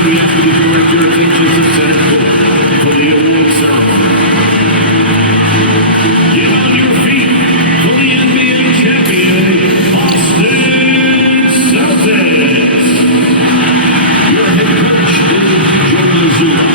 time, we ask you to direct your attention to center court for the award ceremony. Get on your feet for the NBA champion, Boston Celtics. Your head coach is Jaylen.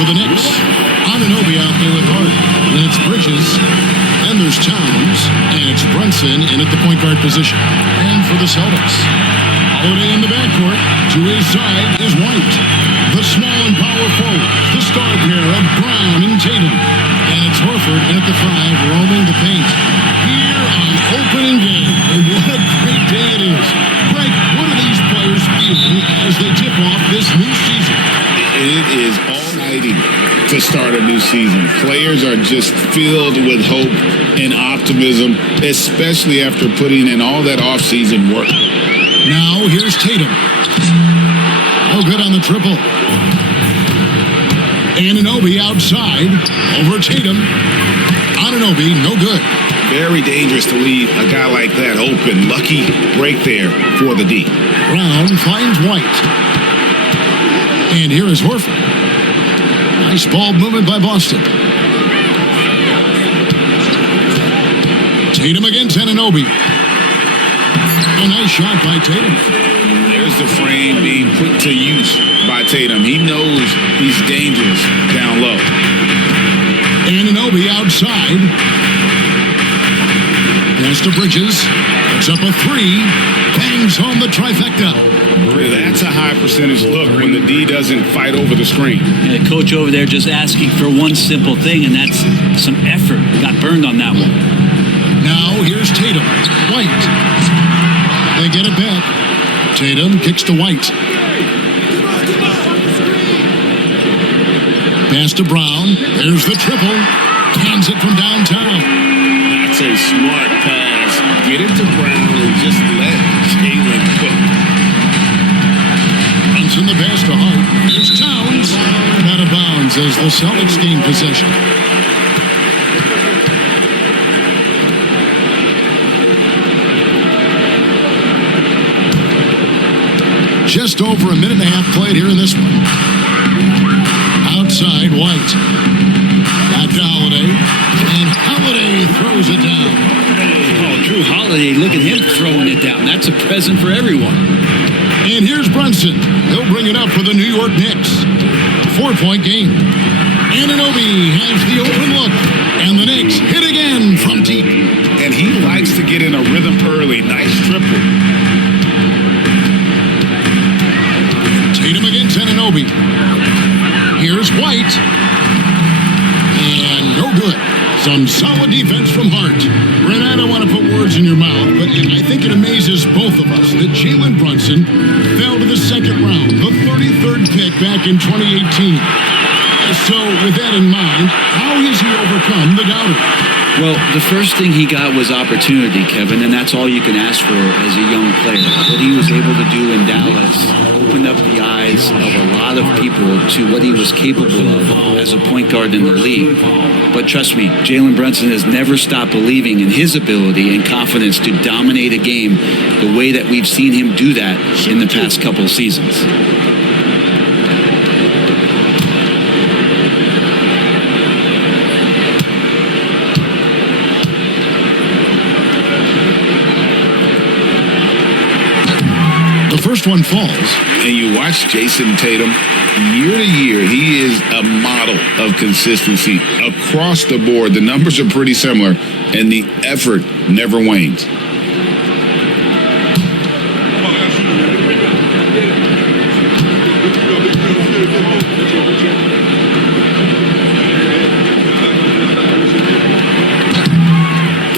For the Knicks, Anunoby out there with Hart. Then it's Bridges, and there's Towns, and it's Brunson in at the point guard position. And for the Celtics, Holiday in the backcourt. To his side is White. The small and power forward, the star pair of Brown and Tatum. And it's Horford in at the 5, roaming the paint. Here on opening day, and what a great day it is. Greg, what are these players feeling as they tip off this new season? It is all-nighting to start a new season. Players are just filled with hope and optimism, especially after putting in all that off-season work. Now, here's Tatum. Oh, good on the triple. Anunoby outside. Over Tatum. Anunoby, no good. Very dangerous to leave a guy like that open. Lucky break there for the D. Brown finds White. And here is Horford. Nice ball movement by Boston. Tatum against Anunoby. A nice shot by Tatum. There's the frame being put to use by Tatum. He knows he's dangerous down low. Anunoby outside. Pass to Bridges. Puts up a three. Bangs home the trifecta. That's a high percentage look when the D doesn't fight over the screen. And the coach over there just asking for one simple thing, and that's some effort. Got burned on that one. Now here's Tatum. White. They get it back. Tatum kicks to White. Pass to Brown. There's the triple. Cans it from downtown. That's a smart pass. Get it to Brown and just let Jaylen cook. Brunson the pass to Hart. Here's Towns. Out of bounds as the Celtics gain possession. Just over a minute and a half played here in this one. Outside, White. Back to Holiday. And Holiday throws it down. Oh, Drew Holiday, look at him throwing it down. That's a present for everyone. And here's Brunson. He'll bring it up for the New York Knicks. 4-point game. Nnbvm has the open look. And the Knicks hit again from deep. And he likes to get in a rhythm early. Nice triple. Tatum against Nnbvm. Here's White. And no good. Some solid defense from Hart. Brent, I don't want to put words in your mouth, but I think it amazes both of us that Jalen Brunson fell to the second round, the 33rd pick back in 2018. So with that in mind, how has he overcome the doubters? Well, the first thing he got was opportunity, Kevin, and that's all you can ask for as a young player. What he was able to do in Dallas opened up the eyes of a lot of people to what he was capable of as a point guard in the league. But trust me, Jalen Brunson has never stopped believing in his ability and confidence to dominate a game the way that we've seen him do that in the past couple of seasons. First one falls. And you watch Jason Tatum, year to year, he is a model of consistency across the board. The numbers are pretty similar, and the effort never wanes.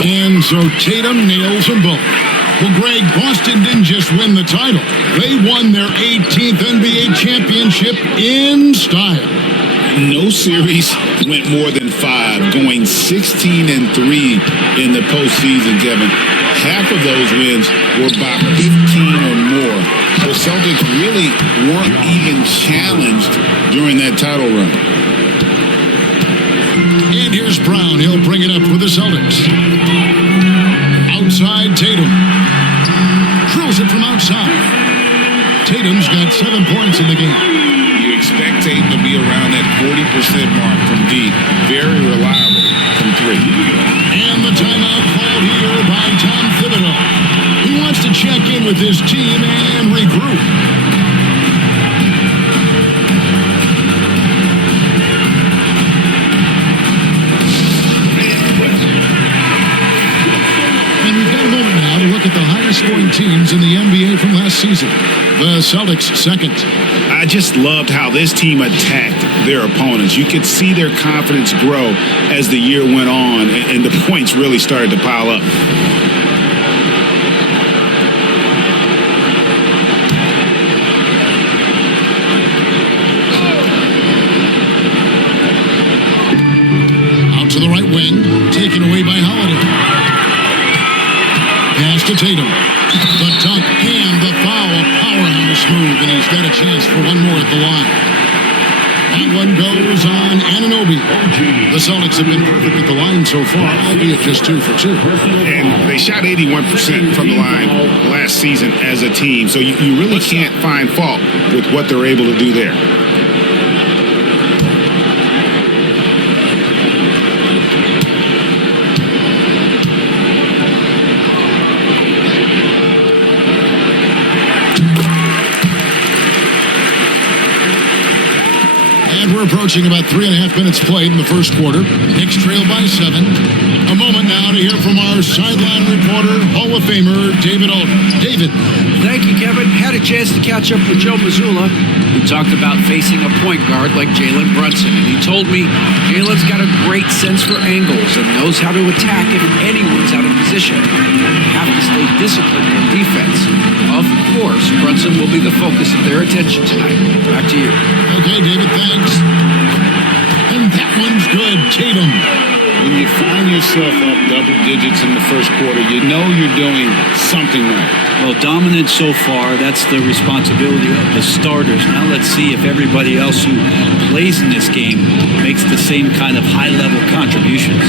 And so Tatum nails them both. Well, Greg, Boston didn't just win the title. They won their 18th NBA championship in style. No series went more than 5, going 16-3 in the postseason, Kevin. Half of those wins were by 15 or more. The Celtics really weren't even challenged during that title run. And here's Brown. He'll bring it up for the Celtics. Outside Tatum. Drills it from outside. Tatum's got 7 points in the game. You expect Tatum to be around that 40% mark from deep. Very reliable from 3. And the timeout called here by Tom Thibodeau. He wants to check in with his team and regroup. Look at the highest scoring teams in the NBA from last season. The Celtics second. I just loved how this team attacked their opponents. You could see their confidence grow as the year went on, and the points really started to pile up. Out to the right wing, taken away by Holiday. Pass to Tatum. The dunk and the foul. A powerhouse move, and he's got a chance for one more at the line. That one goes on Nnbvm. The Celtics have been perfect at the line so far, albeit just 2 for 2. And they shot 81% from the line last season as a team, so you really can't find fault with what they're able to do there. approaching about 3.5 minutes played in the first quarter. Knicks trail by 7. A moment now to hear from our sideline reporter, Hall of Famer David Alden. David. Thank you, Kevin. Had a chance to catch up with Joe Mazzulla, who talked about facing a point guard like Jalen Brunson. And he told me Jalen's got a great sense for angles and knows how to attack if anyone's out of position. Have to stay disciplined on defense. Of course, Brunson will be the focus of their attention tonight. Back to you. Okay, David, thanks. And that one's good, Tatum. When you find yourself up double digits in the first quarter, you know you're doing something right. Well, dominant so far, that's the responsibility of the starters. Now let's see if everybody else who plays in this game makes the same kind of high-level contributions.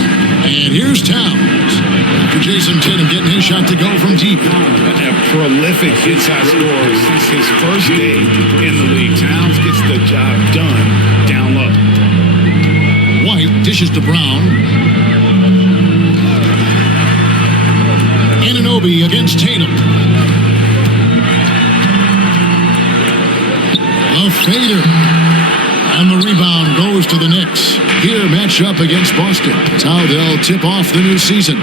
And here's Towns. For Jason Tatum getting his shot to go from deep. A prolific inside scorer since his first day in the league. Towns gets the job done down low. White dishes to Brown. Nnbvm against Tatum. A fader. And the rebound goes to the Knicks. Here, match up against Boston. It's how they'll tip off the new season.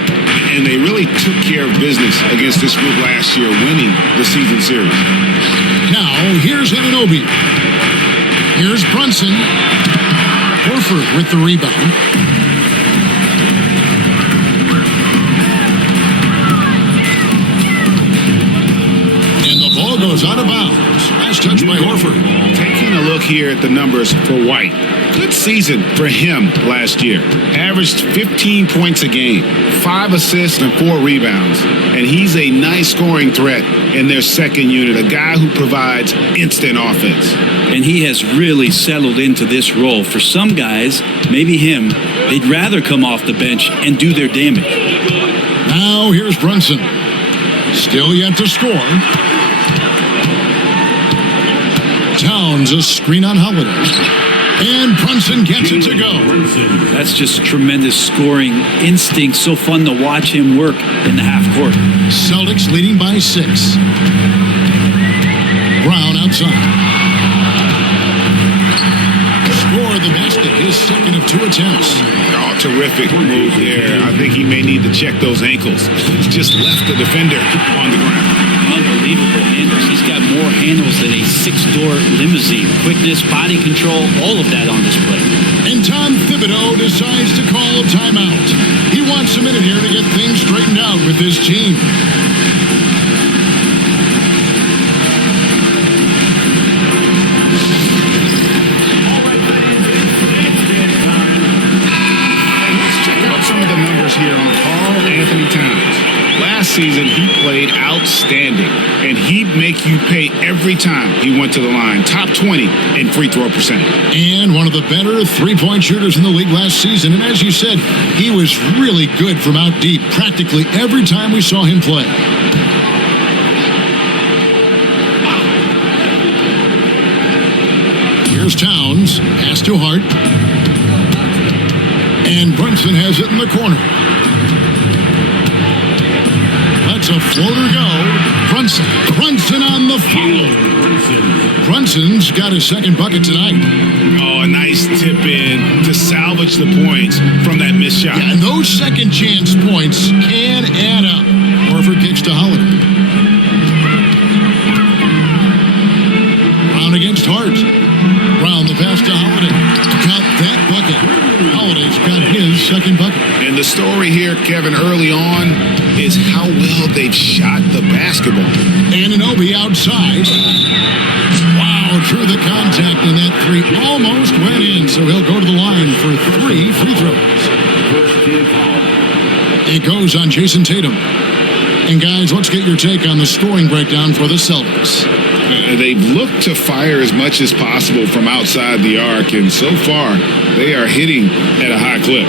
And they really took care of business against this group last year, winning the season series. Now, here's Nnbvm. Here's Brunson. Horford with the rebound. And the ball goes out of bounds. Last touch by Horford. Taking a look here at the numbers for White. Good season for him last year. Averaged 15 points a game, 5 assists and 4 rebounds. And he's a nice scoring threat in their second unit, a guy who provides instant offense. And he has really settled into this role. For some guys, maybe him, they'd rather come off the bench and do their damage. Now here's Brunson. Still yet to score. Towns a screen on Holiday. And Brunson gets it to go. That's just tremendous scoring instinct. So fun to watch him work in the half court. Celtics leading by 6. Brown outside. Score the basket, his second of 2 attempts. Oh, terrific move there. I think he may need to check those ankles. He's just left the defender on the ground. Unbelievable handles. He's got more handles than a 6-door limousine. Quickness, body control, all of that on display. And Tom Thibodeau decides to call a timeout. He wants a minute here to get things straightened out with his team. Let's check out some of the numbers here on Karl-Anthony Towns. Last season, he played outstanding, and he'd make you pay every time he went to the line. Top 20 in free throw percentage. And one of the better three-point shooters in the league last season. And as you said, he was really good from out deep practically every time we saw him play. Here's Towns, pass to Hart. And Brunson has it in the corner. That's a floater go. Brunson on the foul. Brunson's got his second bucket tonight. Oh, a nice tip in to salvage the points from that missed shot. Yeah, and those second chance points can add up. Horford kicks to Holiday. Brown against Hart. Brown the pass to Holiday. Got that bucket. Holiday's got his second bucket. And the story here, Kevin, early on is how well they've shot the basketball. Nnbvm outside. Wow, through the contact in that 3. Almost went in, so he'll go to the line for 3 free throws. It goes on Jason Tatum. And guys, let's get your take on the scoring breakdown for the Celtics. They've looked to fire as much as possible from outside the arc, and so far they are hitting at a high clip.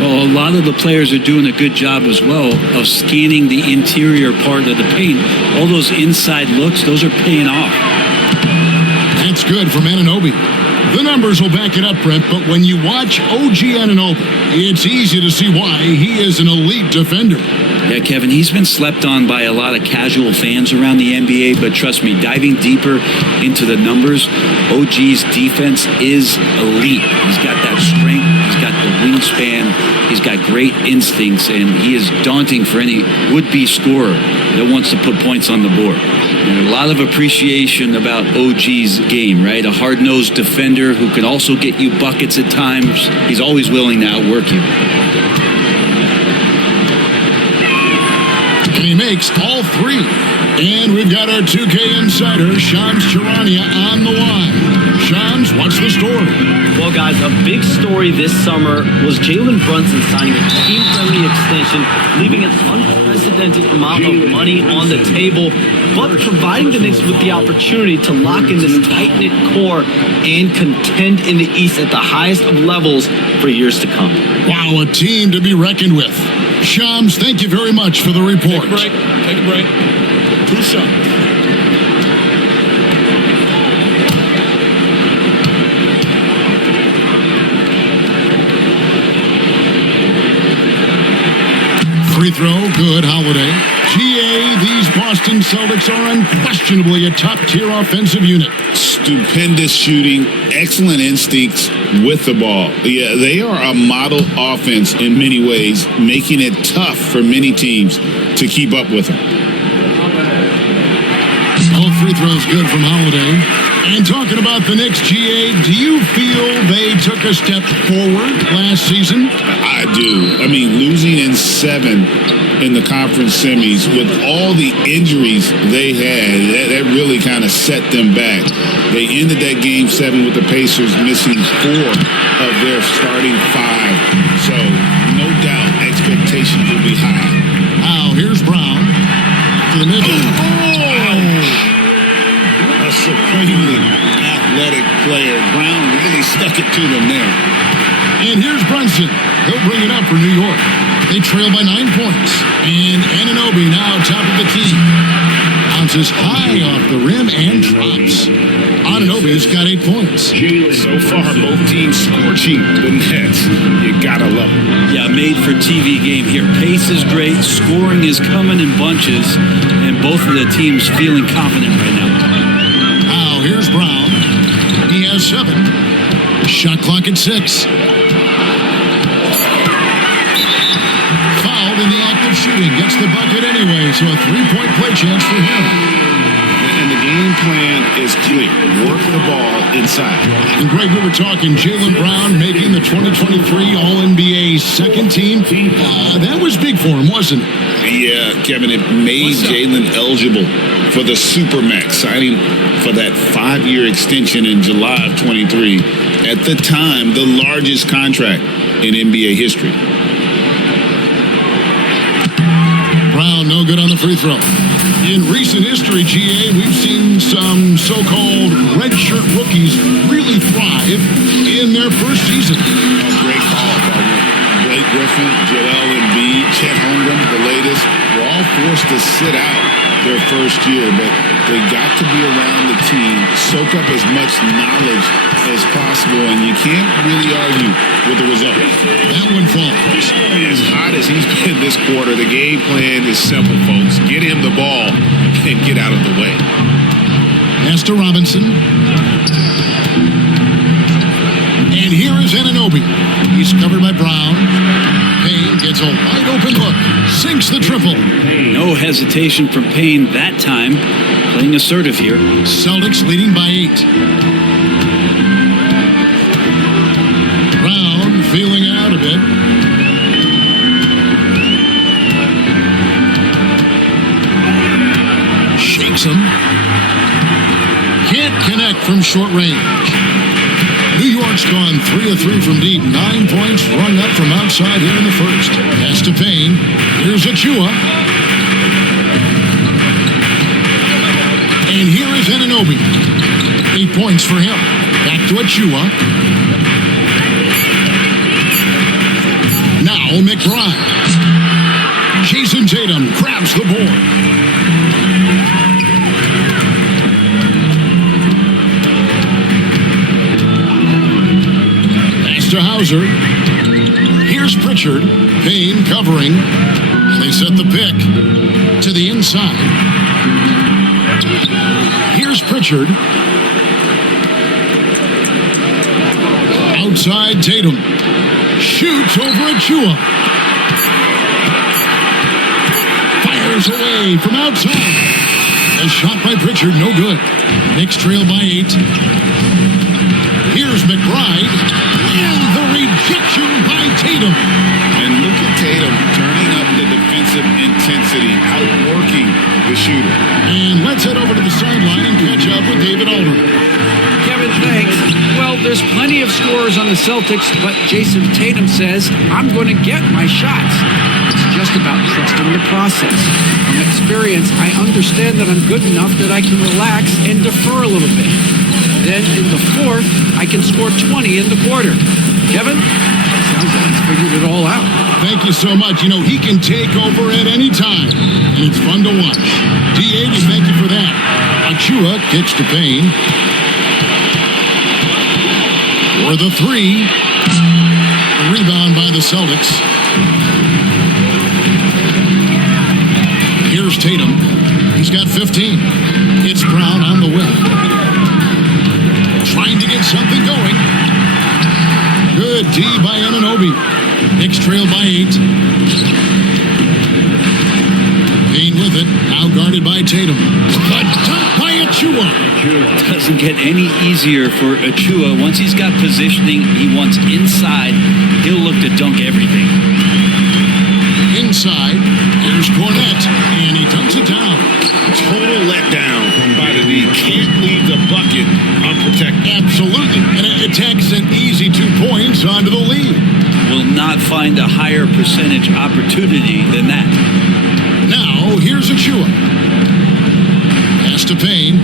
Well, a lot of the players are doing a good job as well of scanning the interior part of the paint. All those inside looks, those are paying off. That's good from Nnbvm. The numbers will back it up, Brett, but when you watch OG Anunoby, it's easy to see why he is an elite defender. Yeah, Kevin, he's been slept on by a lot of casual fans around the NBA, but trust me, diving deeper into the numbers, OG's defense is elite. He's got that strength, he's got the wingspan, he's got great instincts, and he is daunting for any would-be scorer that wants to put points on the board. And a lot of appreciation about OG's game, right? A hard-nosed defender who can also get you buckets at times. He's always willing to outwork you. And he makes all three. And we've got our 2K insider, Shams Charania, on the line. Shams, what's the story? Well, guys, a big story this summer was Jalen Brunson signing a team-friendly extension, leaving an unprecedented amount of money on the table, but providing the Knicks with the opportunity to lock in this tight-knit core and contend in the East at the highest of levels for years to come. Wow, a team to be reckoned with. Shams, thank you very much for the report. Take a break. 2 shots. Free throw, good, Holiday. GA, these Boston Celtics are unquestionably a top-tier offensive unit. Stupendous shooting, excellent instincts with the ball. Yeah, they are a model offense in many ways, making it tough for many teams to keep up with them. All free throws good from Holiday. And talking about the Knicks, GA, do you feel they took a step forward last season? I do. I mean, losing in 7 in the conference semis with all the injuries they had, that really kind of set them back. They ended that game 7 with the Pacers missing 4 of their starting 5. So, no doubt, expectations will be high. Now, here's Brown to the middle. A supremely athletic player. Brown really stuck it to them there. And here's Brunson. He'll bring it up for New York. They trail by 9 points. And Anunoby now top of the key. Bounces high off the rim and drops. Anunoby's got 8 points. So far, both teams scorching the Nets. You gotta love it. Yeah, made for TV game here. Pace is great, scoring is coming in bunches, and both of the teams feeling confident right now. Now, here's Brown. He has 7. Shot clock at 6. Fouled in the act of shooting. Gets the bucket anyway, so a 3-point play chance for him. And the game plan is clear. Work the ball inside. And Greg, we were talking Jaylen Brown making the 2023 All-NBA second team. That was big for him, wasn't it? Yeah, Kevin, it made Jaylen eligible for the Supermax, signing for that 5-year extension in July of 23. At the time, the largest contract in NBA history. Brown, no good on the free throw. In recent history, GA, we've seen some so-called redshirt rookies really thrive in their first season. Oh, great call, partner. Blake Griffin, Joel Embiid, Chet Holmgren, the latest, were all forced to sit out their first year, but they got to be around the team, soak up as much knowledge as possible, and you can't really argue with the result. That one falls. As hot as he's been this quarter, the game plan is simple, folks. Get him the ball and get out of the way. Pass to Robinson. And here is Anunoby. He's covered by Brown. Payne gets a wide open look. Sinks the triple. No hesitation from Payne that time. Playing assertive here. Celtics leading by 8. Brown feeling out a bit. Shakes him. Can't connect from short range. New York's gone 3 of 3 from deep. 9 points rung up from outside here in the first. Pass to Payne. Here's Achua. And here is Anunoby. 8 points for him. Back to Achua. Now McBride. Jason Tatum grabs the board. closer. Here's Pritchard. Payne covering. They set the pick to the inside. Here's Pritchard. Outside Tatum. Shoots over Achua. Fires away from outside. A shot by Pritchard, no good. Knicks trail by 8. Here's McBride. And the rejection by Tatum. And look at Tatum turning up the defensive intensity, outworking the shooter. And let's head over to the sideline and catch up with David Aldridge. Kevin, thanks. Well, there's plenty of scorers on the Celtics, but Jason Tatum says, I'm going to get my shots. It's just about trusting the process. From experience, I understand that I'm good enough that I can relax and defer a little bit. Then in the fourth, I can score 20 in the quarter. Kevin, sounds like he's figured it all out. Thank you so much. You know, he can take over at any time, and it's fun to watch. D.A., thank you for that. Achua kicks to Payne. For the 3. Rebound by the Celtics. Here's Tatum. He's got 15. It's Brown on the wing. Trying to get something going. Good D by Anunoby. Knicks trail by 8. Payne with it. Now guarded by Tatum. A dunk by Achua. Doesn't get any easier for Achua. Once he's got positioning, he wants inside. He'll look to dunk everything. Inside. Here's Cornette. And he dunks it down. Total letdown from Biden. Can't leave the bucket unprotected. Absolutely. And it takes an easy 2 points onto the lead. Will not find a higher percentage opportunity than that. Now, here's Achua. Pass to Payne.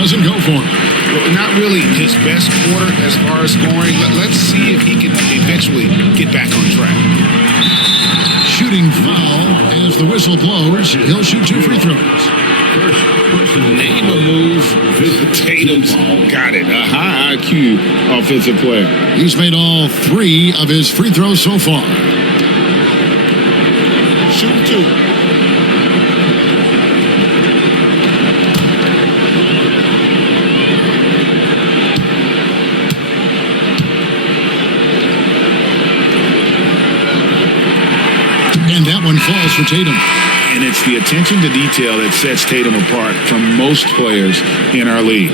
Doesn't go for him. Well, not really his best quarter as far as scoring. Let's see if he can eventually get back on track. Shooting foul as the whistle blows. He'll shoot 2 free throws. Name a move. Tatum's got it. A high IQ offensive player. He's made all 3 of his free throws so far. Shoot 2. And that one falls for Tatum. And it's the attention to detail that sets Tatum apart from most players in our league.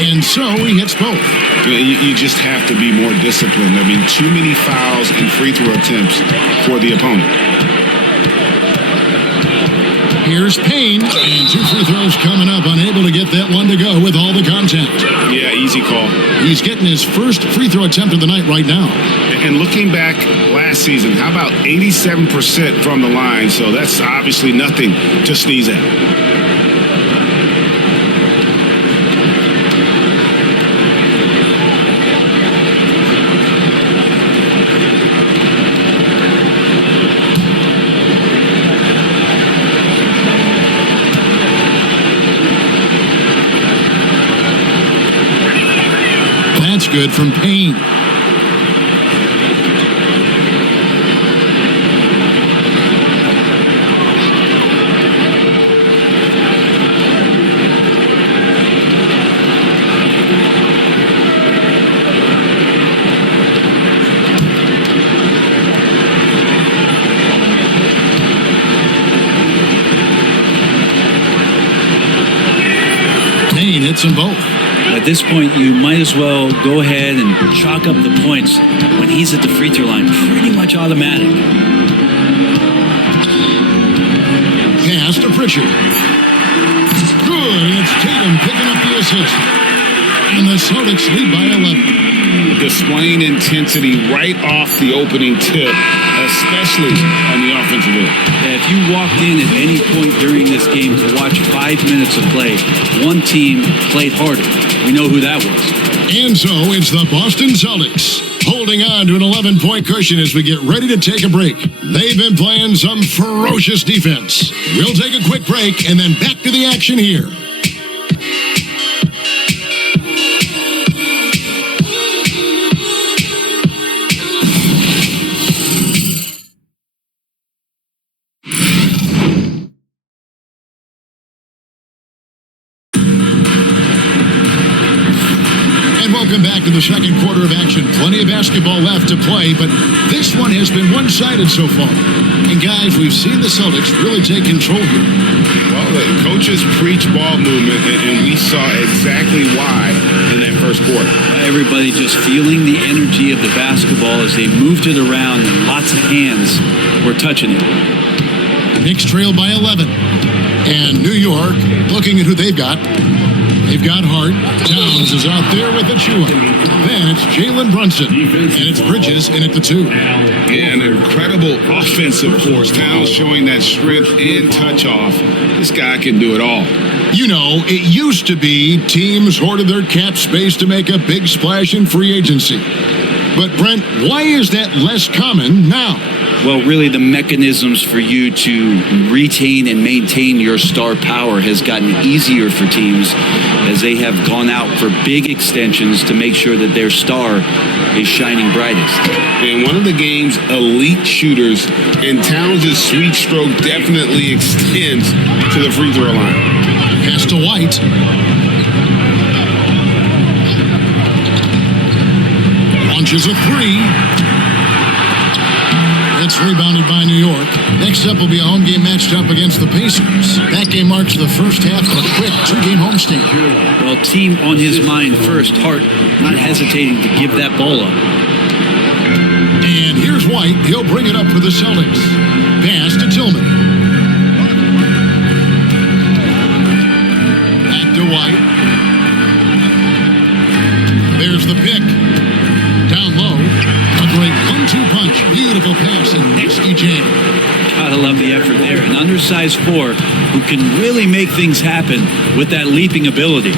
And so he hits both. You just have to be more disciplined. I mean, too many fouls and free throw attempts for the opponent. Here's Payne, and 2 free throws coming up. Unable to get that one to go with all the contact. Yeah, easy call. He's getting his first free throw attempt of the night right now. And looking back last season, how about 87% from the line? So that's obviously nothing to sneeze at. That's good from Payne. Payne hits them both. At this point, you might as well go ahead and chalk up the points when he's at the free throw line. Pretty much automatic. Pass to Pritchard. Good. It's Tatum picking up the assist. And the Celtics lead by 11. Displaying intensity right off the opening tip. A especially on the offensive end. If you walked in at any point during this game to watch 5 minutes of play, one team played harder. We know who that was. And so it's the Boston Celtics holding on to an 11-point cushion as we get ready to take a break. They've been playing some ferocious defense. We'll take a quick break and then back to the action here. Welcome back to the second quarter of action. Plenty of basketball left to play, but this one has been one-sided so far. And guys, we've seen the Celtics really take control here. Well, the coaches preach ball movement, and we saw exactly why in that first quarter. Everybody just feeling the energy of the basketball as they moved it around, and lots of hands were touching it. Knicks trail by 11. And New York looking at who they've got. They've got Hart. Towns is out there with Achua. Then it's Jaylen Brunson. And it's Bridges in at the 2. Yeah, an incredible offensive force. Towns showing that strength and touch off. This guy can do it all. You know, it used to be teams hoarded their cap space to make a big splash in free agency. But Brent, why is that less common now? Well, really, the mechanisms for you to retain and maintain your star power has gotten easier for teams as they have gone out for big extensions to make sure that their star is shining brightest. And one of the game's elite shooters, and Towns' sweet stroke definitely extends to the free throw line. Pass to White. Launches a 3. It's rebounded by New York. Next up will be a home game matched up against the Pacers. That game marks the first half of a quick 2-game homestand. Well, team on his mind first. Hart not hesitating to give that ball up. And here's White. He'll bring it up for the Celtics. Pass to Tillman. Back to White. There's the pick. Down low. A great 1-2 punch. Beautiful pass and nasty jam. Gotta love the effort there. An undersized 4 who can really make things happen with that leaping ability.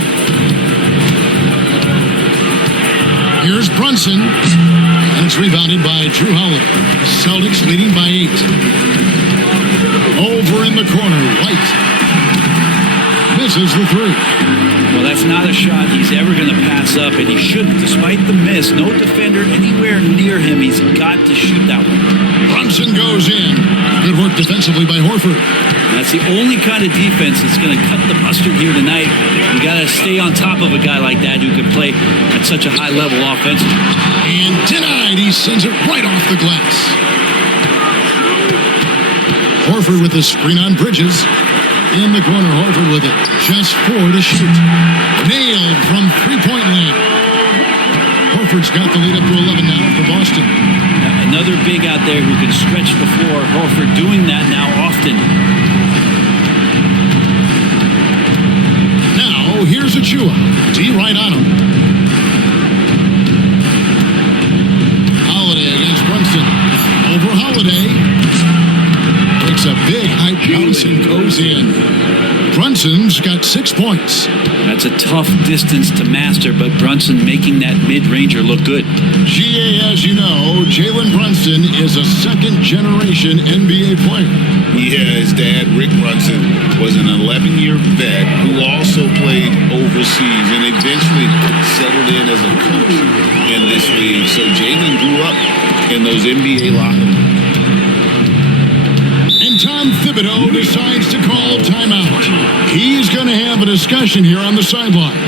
Here's Brunson. And it's rebounded by Drew Howard. Celtics leading by 8. Over in the corner. White. Misses the 3. Well, that's not a shot he's ever going to pass up, and he shouldn't. Despite the miss, no defender anywhere near him. He's got to shoot that one. Brunson goes in. Good work defensively by Horford. That's the only kind of defense that's going to cut the mustard here tonight. You got to stay on top of a guy like that who can play at such a high level offensively. And denied. He sends it right off the glass. Horford with the screen on Bridges. In the corner, Horford with it. Just 4 to shoot. Nailed from three-point land. Horford's got the lead up to 11 now for Boston. Another big out there who can stretch the floor. Horford doing that now often. Now, here's Achua. D right on him. Holiday against Brunson. Over Holiday. Takes a big high bounce and goes in. Brunson's got 6 points. That's a tough distance to master, but Brunson making that mid-ranger look good. GA, as you know, Jaylen Brunson is a second-generation NBA player. Yeah, his dad, Rick Brunson, was an 11-year vet who also played overseas and eventually settled in as a coach in this league. So Jaylen grew up in those NBA locker rooms. And Tom Thibodeau decides to call timeout. He's going to have a discussion here on the sideline.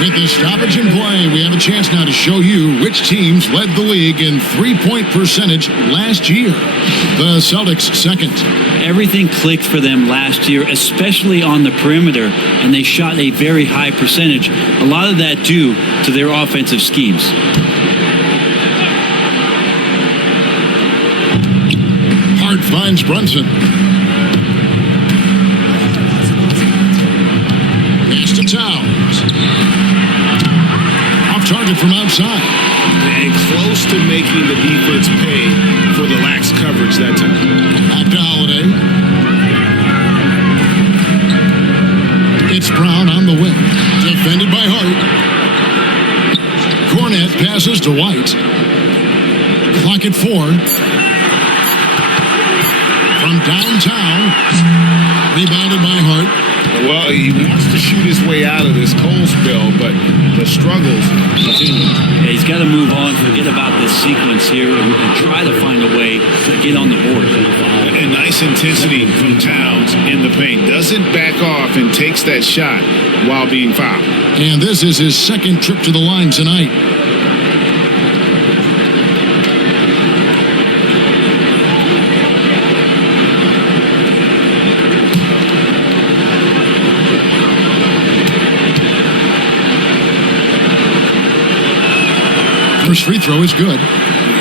With the stoppage in play, we have a chance now to show you which teams led the league in three-point percentage last year. The Celtics second. Everything clicked for them last year, especially on the perimeter, and they shot a very high percentage. A lot of that due to their offensive schemes. Hart finds Brunson. Off target from outside. And close to making the defense pay for the lax coverage that time. Back to Holiday. It's Brown on the wing. Defended by Hart. Cornet passes to White. Clock at 4. From downtown. Rebounded by Hart. Well, he wants to shoot his way out of this cold spell, but the struggles continue. Yeah, he's got to move on, forget about this sequence here, and try to find a way to get on the board. And nice intensity from Towns in the paint. Doesn't back off and takes that shot while being fouled. And this is his second trip to the line tonight. First free throw is good.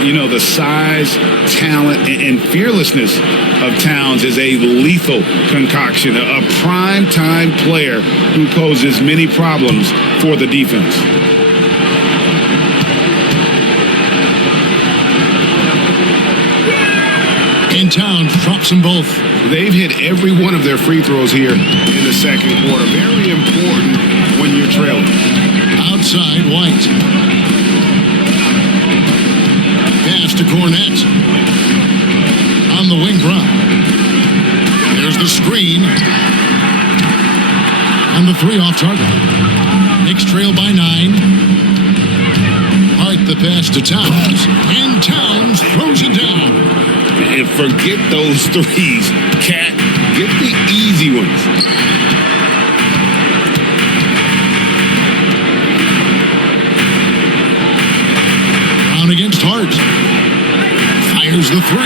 You know, the size, talent, and fearlessness of Towns is a lethal concoction, a prime-time player who poses many problems for the defense. And Towns drops them both. They've hit every one of their free throws here in the second quarter. Very important when you're trailing. Outside, White. Pass to Cornet. On the wing, Brown. There's the screen. And the 3 off target. Knicks trail by 9. Hart the pass to Towns. And Towns throws it down. And forget those threes. Cat, get the easy ones. Brown against Hart. Fires the 3.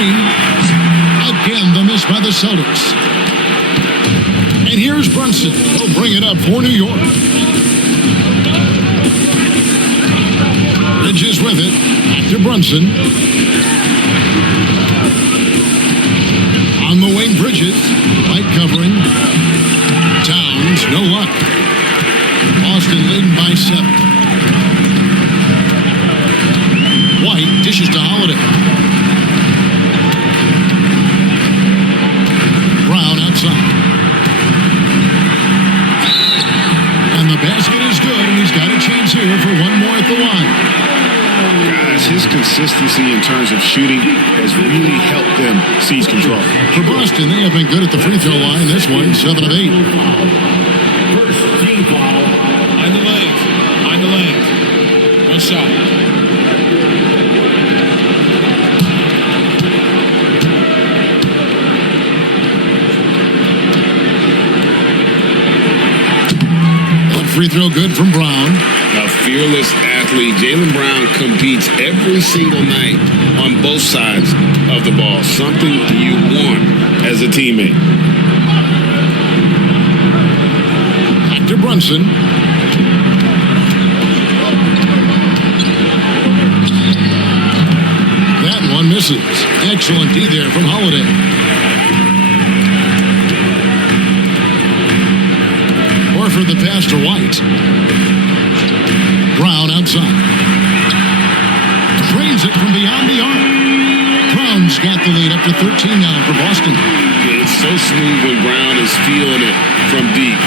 Again, the miss by the Celtics. And here's Brunson. He'll bring it up for New York. Bridges with it. Back to Brunson. On the wing, Bridges. White covering. Towns, no luck. Boston leading by 7. White dishes to Holiday. Brown outside. And the basket is good, and he's got a chance here for one more at the line. Guys, his consistency in terms of shooting has really helped them seize control. For Boston, they have been good at the free throw line. This one, 7 of 8. First team foul. On the legs. On the legs. One shot. Free throw good from Brown. A fearless athlete. Jaylen Brown competes every single night on both sides of the ball. Something you want as a teammate. Back to Brunson. That one misses. Excellent D there from Holiday. For the pass to White. Brown outside. Drains it from beyond the arc. Brown's got the lead up to 13 now for Boston. It's so smooth when Brown is feeling it from deep.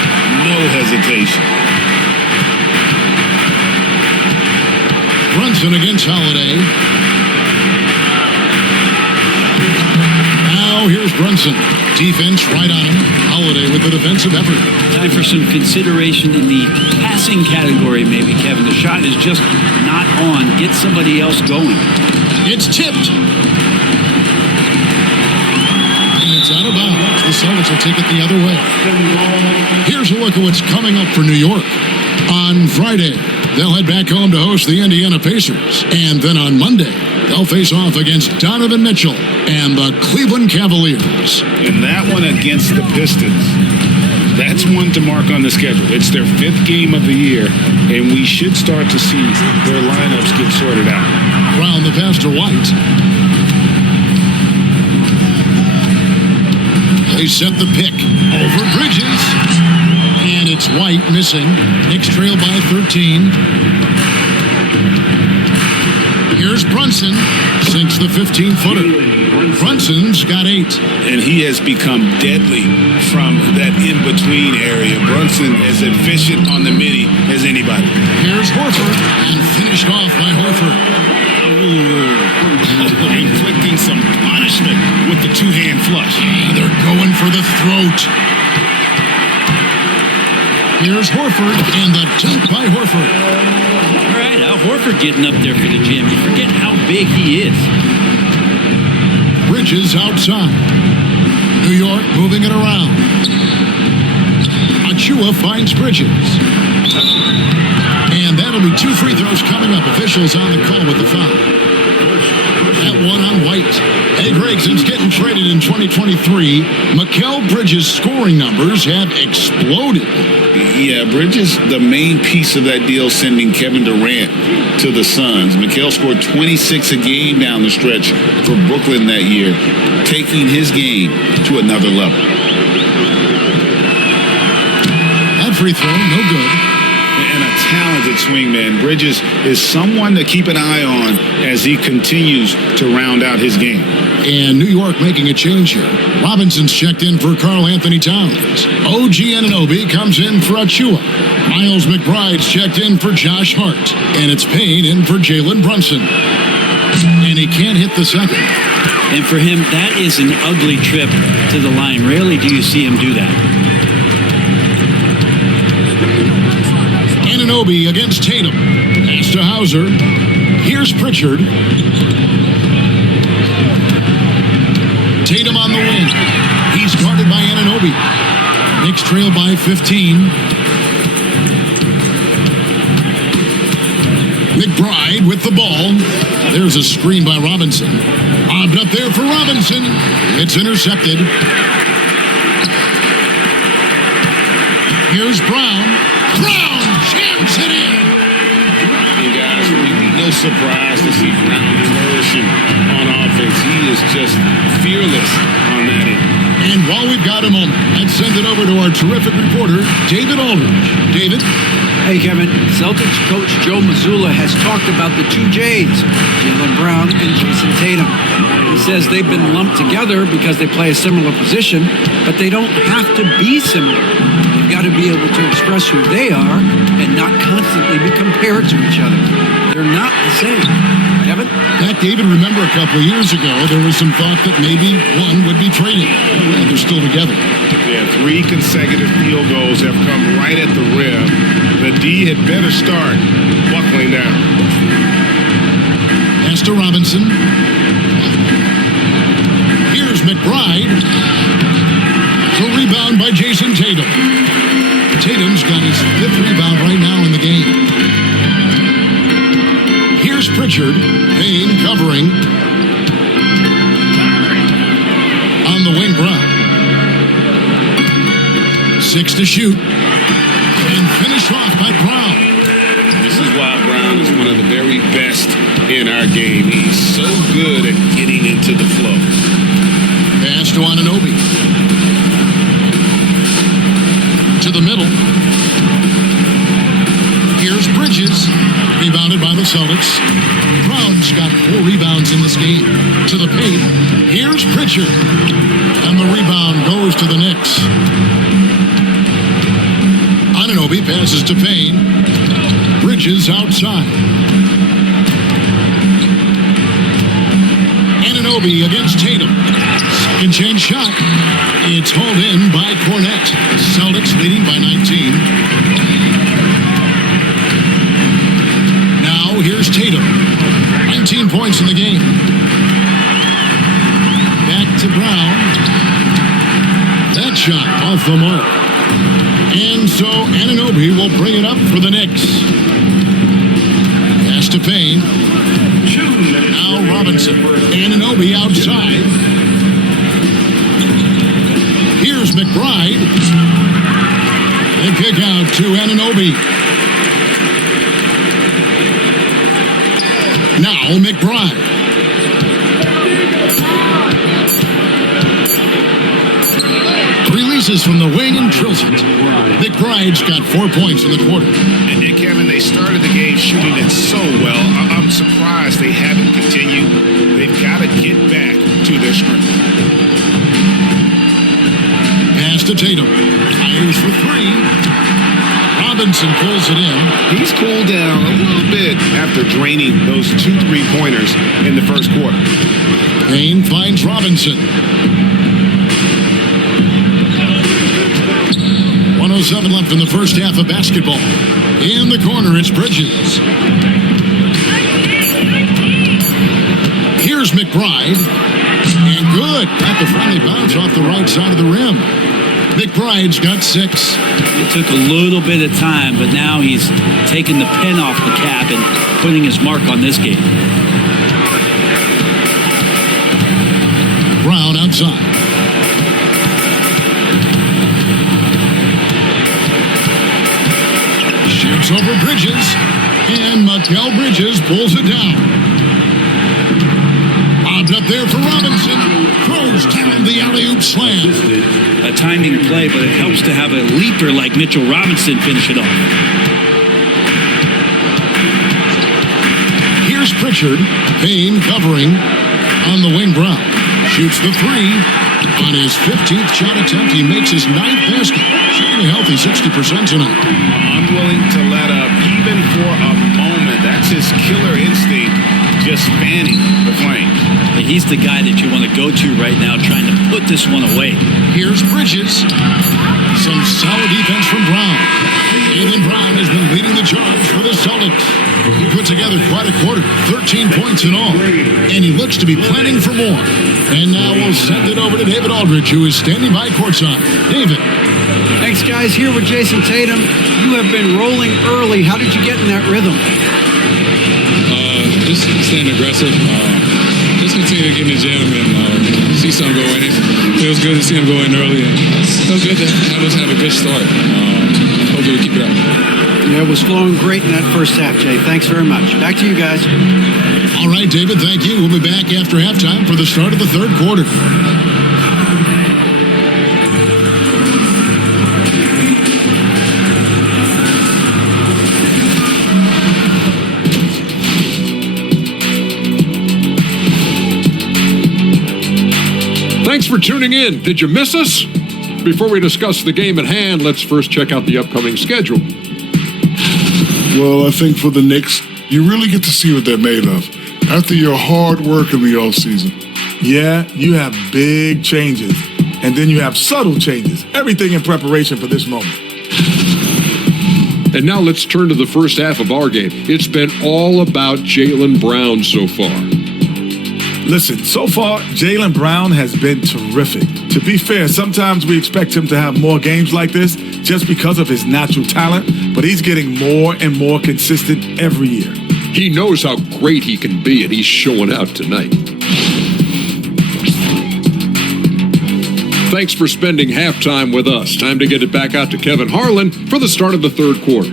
No hesitation. Brunson against Holiday. Now here's Brunson. Defense right on him. Holiday with the defensive effort. Time for some consideration in the passing category, maybe, Kevin. The shot is just not on. Get somebody else going. It's tipped. And it's out of bounds. The Celtics will take it the other way. Here's a look at what's coming up for New York. On Friday, they'll head back home to host the Indiana Pacers. And then on Monday, they'll face off against Donovan Mitchell and the Cleveland Cavaliers. And that one against the Pistons. That's one to mark on the schedule. It's their 5th game of the year, and we should start to see their lineups get sorted out. Brown the pass to White. They set the pick over Bridges. And It's White missing. Knicks trail by 13. Here's Brunson. Sinks the 15-footer. Brunson's got 8. And he has become deadly from that in-between area. Brunson is efficient on the midi as anybody. Here's Horford, and finished off by Horford. Inflicting some punishment with the two-hand flush. They're going for the throat. Here's Horford, and the dunk by Horford. All right, Al Horford getting up there for the jam. You forget how big he is. Bridges outside. New York moving it around. Achua finds Bridges. And that'll be 2 free throws coming up. Officials on the call with the foul. That one on White. Hey, Gregson's getting traded in 2023. Mikal Bridges' scoring numbers have exploded. Yeah, Bridges, the main piece of that deal, sending Kevin Durant to the Suns. Mikal scored 26 a game down the stretch for Brooklyn that year, taking his game to another level. That free throw, no good. And a talented swingman. Bridges is someone to keep an eye on as he continues to round out his game. And New York making a change here. Robinson's checked in for Karl-Anthony Towns. OG Anunoby comes in for Achua. Miles McBride's checked in for Josh Hart. And it's Payne in for Jalen Brunson. And he can't hit the second. And for him, that is an ugly trip to the line. Rarely do you see him do that. Anunoby against Tatum. Pass to Hauser. Here's Pritchard. Tatum on the wing. He's guarded by Anunoby. Knicks trail by 15. McBride with the ball. There's a screen by Robinson. Lobbed up there for Robinson. It's intercepted. Here's Brown. Brown jams it in. Hey guys, no surprise to see Brown flourishing on offense. He is just fearless on that end. And while we've got a moment, let's send it over to our terrific reporter, David Aldridge. David? Hey, Kevin. Celtics coach Joe Mazzulla has talked about the two J's, Jaylen Brown and Jason Tatum. He says they've been lumped together because they play a similar position, but they don't have to be similar. They've got to be able to express who they are and not constantly be compared to each other. They're not the same. Kevin? That, David, remember a couple of years ago, there was some thought that maybe one would be traded. And they're still together. Yeah, 3 consecutive field goals have come right at the rim. The D had better start buckling down. Pass to Robinson. Here's McBride. The rebound by Jason Tatum. Tatum's got his 5th rebound right now in the game. Here's Pritchard. Payne covering. On the wing, Brown. 6 to shoot. And finish off by Brown. This is why Brown is one of the very best in our game. He's so good at getting into the flow. Pass to Anunoby. To the middle. Here's Bridges. Rebounded by the Celtics. Brown's got 4 rebounds in this game. To the paint. Here's Pritchard. And the rebound goes to the Knicks. Anunoby passes to Payne. Bridges outside. Anunoby against Tatum. Second chance shot. It's hauled in by Cornette. Celtics leading by 19. Now here's Tatum. 19 points in the game. Back to Brown. That shot off the mark. And so Anunoby will bring it up for the Knicks. Pass to Payne. Now Robinson. Anunoby outside. Here's McBride. They kick out to Anunoby. Now McBride. Releases passes from the wing and drills it. McBride's got 4 points in the quarter. And Kevin, they started the game shooting it so well. I'm surprised they haven't continued. They've got to get back to their strength. Pass to Tatum. Fires for 3. Robinson pulls it in. He's cooled down a little bit after draining those 2 3-pointers in the first quarter. Payne finds Robinson. 1:07 left in the first half of basketball. In the corner, it's Bridges. Here's McBride. And good. Got the friendly bounce off the right side of the rim. McBride's got 6. It took a little bit of time, but now he's taking the pen off the cap and putting his mark on this game. Brown outside. Shoots over Bridges. And Mikal Bridges pulls it down. Bobbed up there for Robinson. Throws down the alley-oop slam. A timing play, but it helps to have a leaper like Mitchell Robinson finish it off. Here's Pritchard. Payne covering on the wing. Brown shoots the 3. On his 15th shot attempt, he makes his 9th basket. Shooting a healthy 60% tonight. Unwilling to let up even for a moment. That's his killer instinct, just fanning the flames. But he's the guy that you want to go to right now, trying to put this one away. Here's Bridges. Some solid defense from Brown. Jaylen Brown has been leading the charge for the Celtics. He put together quite a quarter, 13 points in all. And he looks to be planning for more. And now we'll send it over to David Aldridge, who is standing by courtside. David. Thanks, guys. Here with Jason Tatum. You have been rolling early. How did you get in that rhythm? Just staying aggressive. Just continue to get in the gym and see some go in. It feels good to see him go in early. And it feels good to have us have a good start. Hopefully we keep it up. Yeah, it was flowing great in that first half, Jay. Thanks very much. Back to you guys. All right, David, thank you. We'll be back after halftime for the start of the third quarter. Thanks for tuning in. Did you miss us? Before we discuss the game at hand, let's first check out the upcoming schedule. Well, I think for the Knicks, you really get to see what they're made of after your hard work in the offseason. Yeah, you have big changes, and then you have subtle changes. Everything in preparation for this moment. And now let's turn to the first half of our game. It's been all about Jaylen Brown so far. Listen, so far, Jaylen Brown has been terrific. To be fair, sometimes we expect him to have more games like this just because of his natural talent, but he's getting more and more consistent every year. He knows how great he can be, and he's showing out tonight. Thanks for spending halftime with us. Time to get it back out to Kevin Harlan for the start of the third quarter.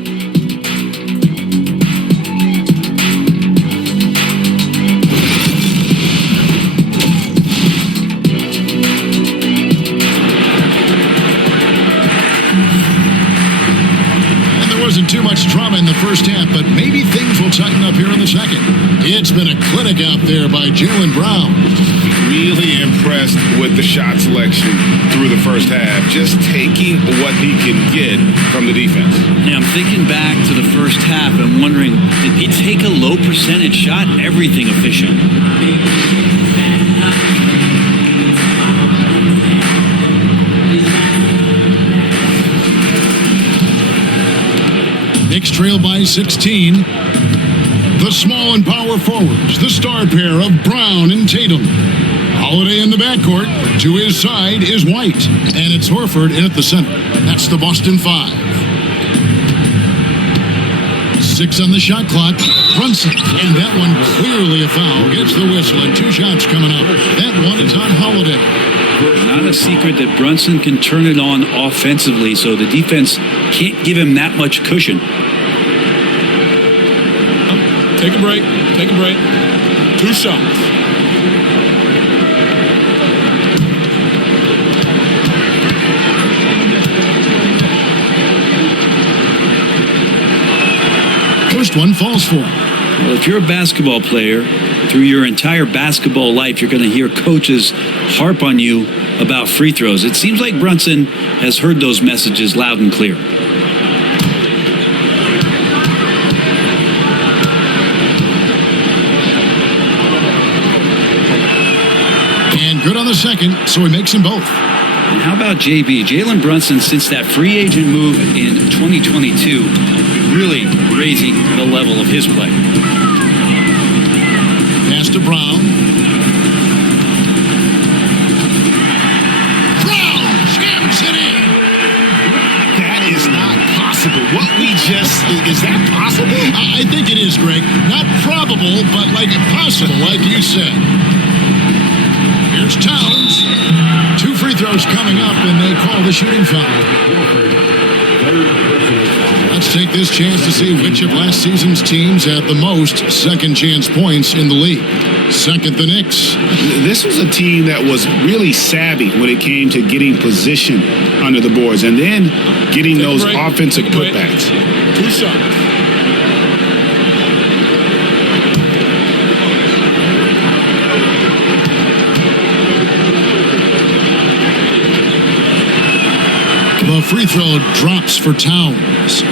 Too much drama in the first half, but maybe things will tighten up here in the second. It's been a clinic out there by Jaylen Brown. Really impressed with the shot selection through the first half, just taking what he can get from the defense. Yeah, I'm thinking back to the first half and wondering, did he take a low percentage shot? Everything efficient. Knicks trail by 16. The small and power forwards, the star pair of Brown and Tatum. Holiday in the backcourt. To his side is White. And it's Horford in at the center. That's the Boston 5. 6 on the shot clock. Brunson. And that one clearly a foul. Gets the whistle and 2 shots coming up. That one is on Holiday. Not a secret that Brunson can turn it on offensively, so the defense can't give him that much cushion. Take a break. Take a break. 2 shots. first one falls for him. Well, if you're a basketball player, through your entire basketball life, you're going to hear coaches harp on you about free throws. It seems like Brunson has heard those messages loud and clear. And good on the second, so he makes them both. And how about JB? Jalen Brunson, since that free agent move in 2022, really raising the level of his play. Pass to Brown. Brown jams it in. That is not possible. What we just, is that possible? I think it is, Greg. Not probable, but like possible, like you said. Here's Towns. 2 free throws coming up, and they call the shooting foul. Let's take this chance to see which of last season's teams had the most second chance points in the league. Second, the Knicks. This was a team that was really savvy when it came to getting position under the boards and then getting those offensive putbacks. 2 shots. The free throw drops for Towns.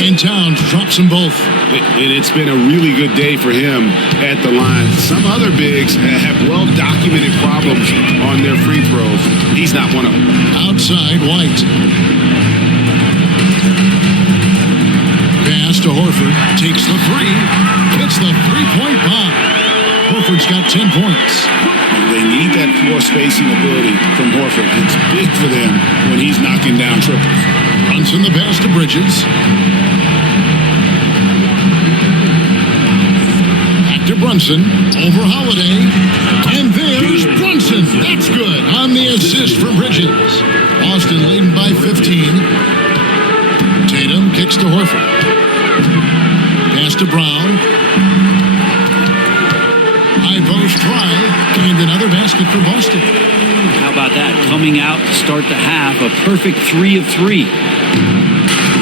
And Towns drops them both. And it's been a really good day for him at the line. Some other bigs have well-documented problems on their free throws. He's not one of them. Outside, White. Pass to Horford. Takes the three. Hits the three-point bomb. Horford's got 10 points. They need that floor spacing ability from Horford. It's big for them when he's knocking down triples. Brunson the pass to Bridges. To Brunson, over Holiday, and there's Brunson. That's good on the assist from Bridges. Boston leading by 15. Tatum kicks to Horford. Pass to Brown. High post try, and another basket for Boston. How about that? Coming out to start the half, a perfect 3 of 3.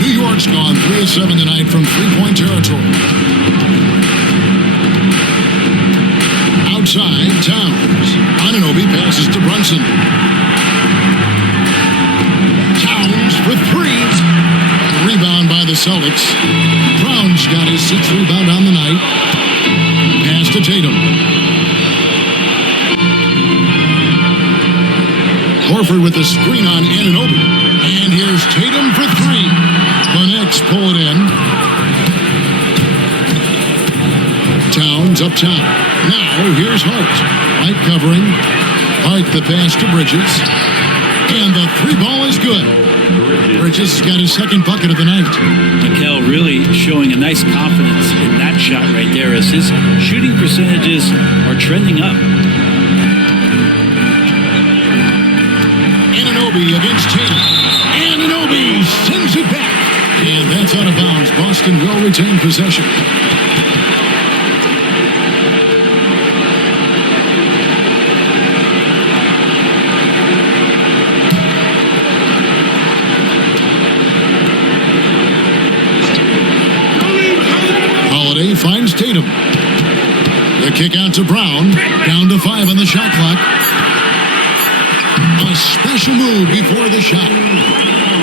New York's gone 3 of 7 tonight from three-point territory. Outside, Towns. Anunoby passes to Brunson. Towns for 3. Rebound by the Celtics. Brown's got his 6th rebound on the night. Pass to Tatum. Horford with the screen on Anunoby. And here's Tatum for 3. The Knicks pull it in. Towns up top. Now, here's Hart. White covering. Hart the pass to Bridges. And the 3 ball is good. Bridges has got his 2nd bucket of the night. Mikal really showing a nice confidence in that shot right there as his shooting percentages are trending up. Anunoby against Tatum. Anunoby sends it back. And that's out of bounds. Boston will retain possession. Finds Tatum. The kick out to Brown. Down to 5 on the shot clock. A special move before the shot.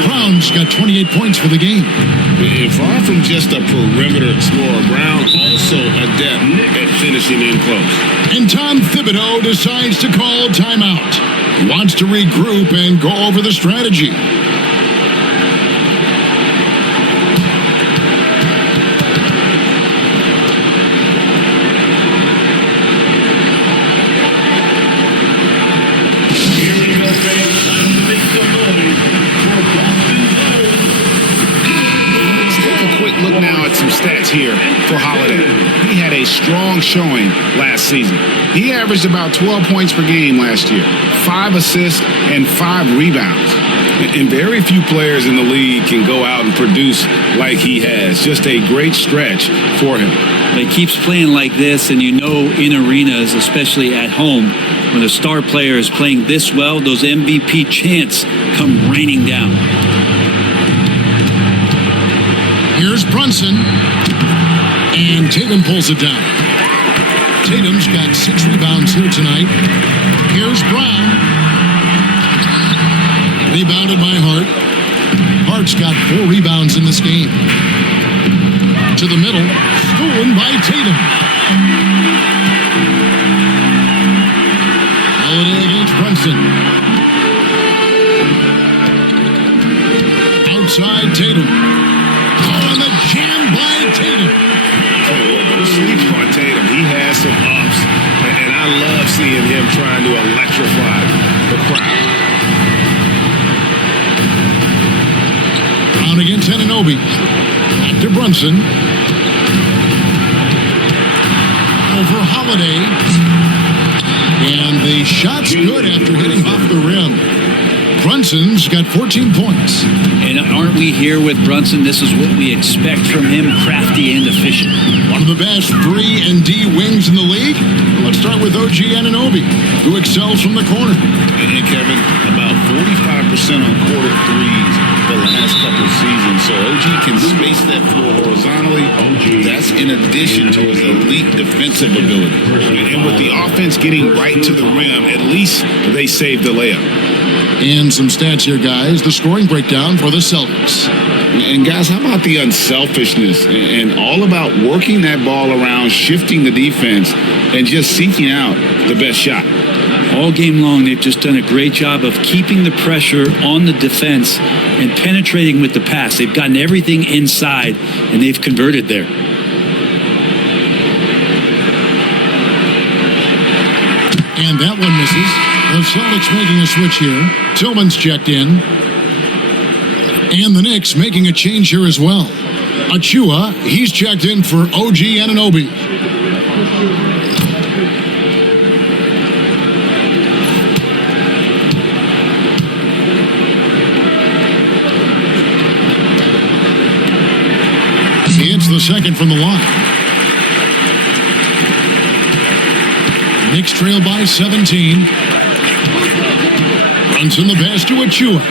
Brown's got 28 points for the game. And far from just a perimeter scorer, Brown also adept at finishing in close. And Tom Thibodeau decides to call timeout. He wants to regroup and go over the strategy. Look now at some stats here for Holiday. He had a strong showing last season. He averaged about 12 points per game last year, 5 assists and 5 rebounds. And very few players in the league can go out and produce like he has. Just a great stretch for him. He keeps playing like this, and in arenas, especially at home, when a star player is playing this well, those MVP chants come raining down. Here's Brunson, and Tatum pulls it down. Tatum's got 6 rebounds here tonight. Here's Brown. Rebounded by Hart. Hart's got 4 rebounds in this game. To the middle, stolen by Tatum. Holiday against Brunson. Outside Tatum. Oh, and the jam by Tatum. Don't sleep on Tatum. He has some ups, and I love seeing him trying to electrify the crowd. Brown against Nnbvm. Back to Brunson. Over Holiday. And the shot's good after hitting off the rim. Brunson's got 14 points. And aren't we here with Brunson? This is what we expect from him, crafty and efficient. One of the best 3 and D wings in the league. Let's start with OG Anunoby, who excels from the corner. And Kevin, about 45% on quarter threes the last couple of seasons. So OG can space that floor horizontally. That's in addition to his elite defensive ability. And with the offense getting right to the rim, at least they saved the layup. And some stats here, guys. The scoring breakdown for the Celtics. And guys, how about the unselfishness and all about working that ball around, shifting the defense, and just seeking out the best shot? All game long, they've just done a great job of keeping the pressure on the defense and penetrating with the pass. They've gotten everything inside, and they've converted there. And that one misses. The Celtics making a switch here. Tillman's checked in. And the Knicks making a change here as well. Achua, he's checked in for OG Anunoby. He hits the second from the line. Knicks trail by 17. Brunson the pass to Achua.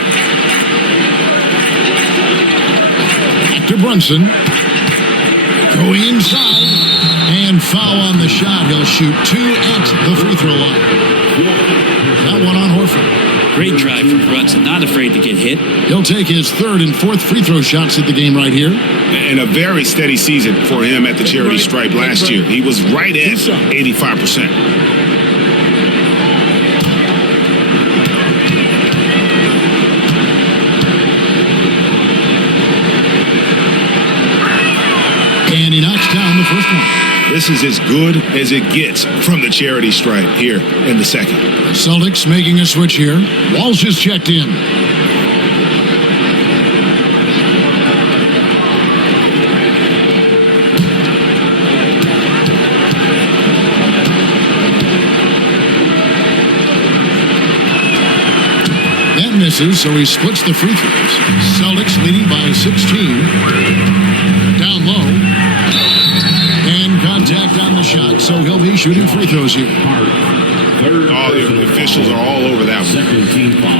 Back to Brunson. Going inside. And foul on the shot. He'll shoot 2 at the free throw line. That one on Horford. Great drive from Brunson. Not afraid to get hit. He'll take his 3rd and 4th free throw shots at the game right here. And a very steady season for him at the charity stripe last year. He was right at 85%. And he knocks down the first one. This is as good as it gets from the charity stripe here in the second. Celtics making a switch here. Walsh is checked in. That misses, so he splits the free throws. Celtics leading by 16. Down low. And contact on the shot, so he'll be shooting free throws here. All the officials are all over that one.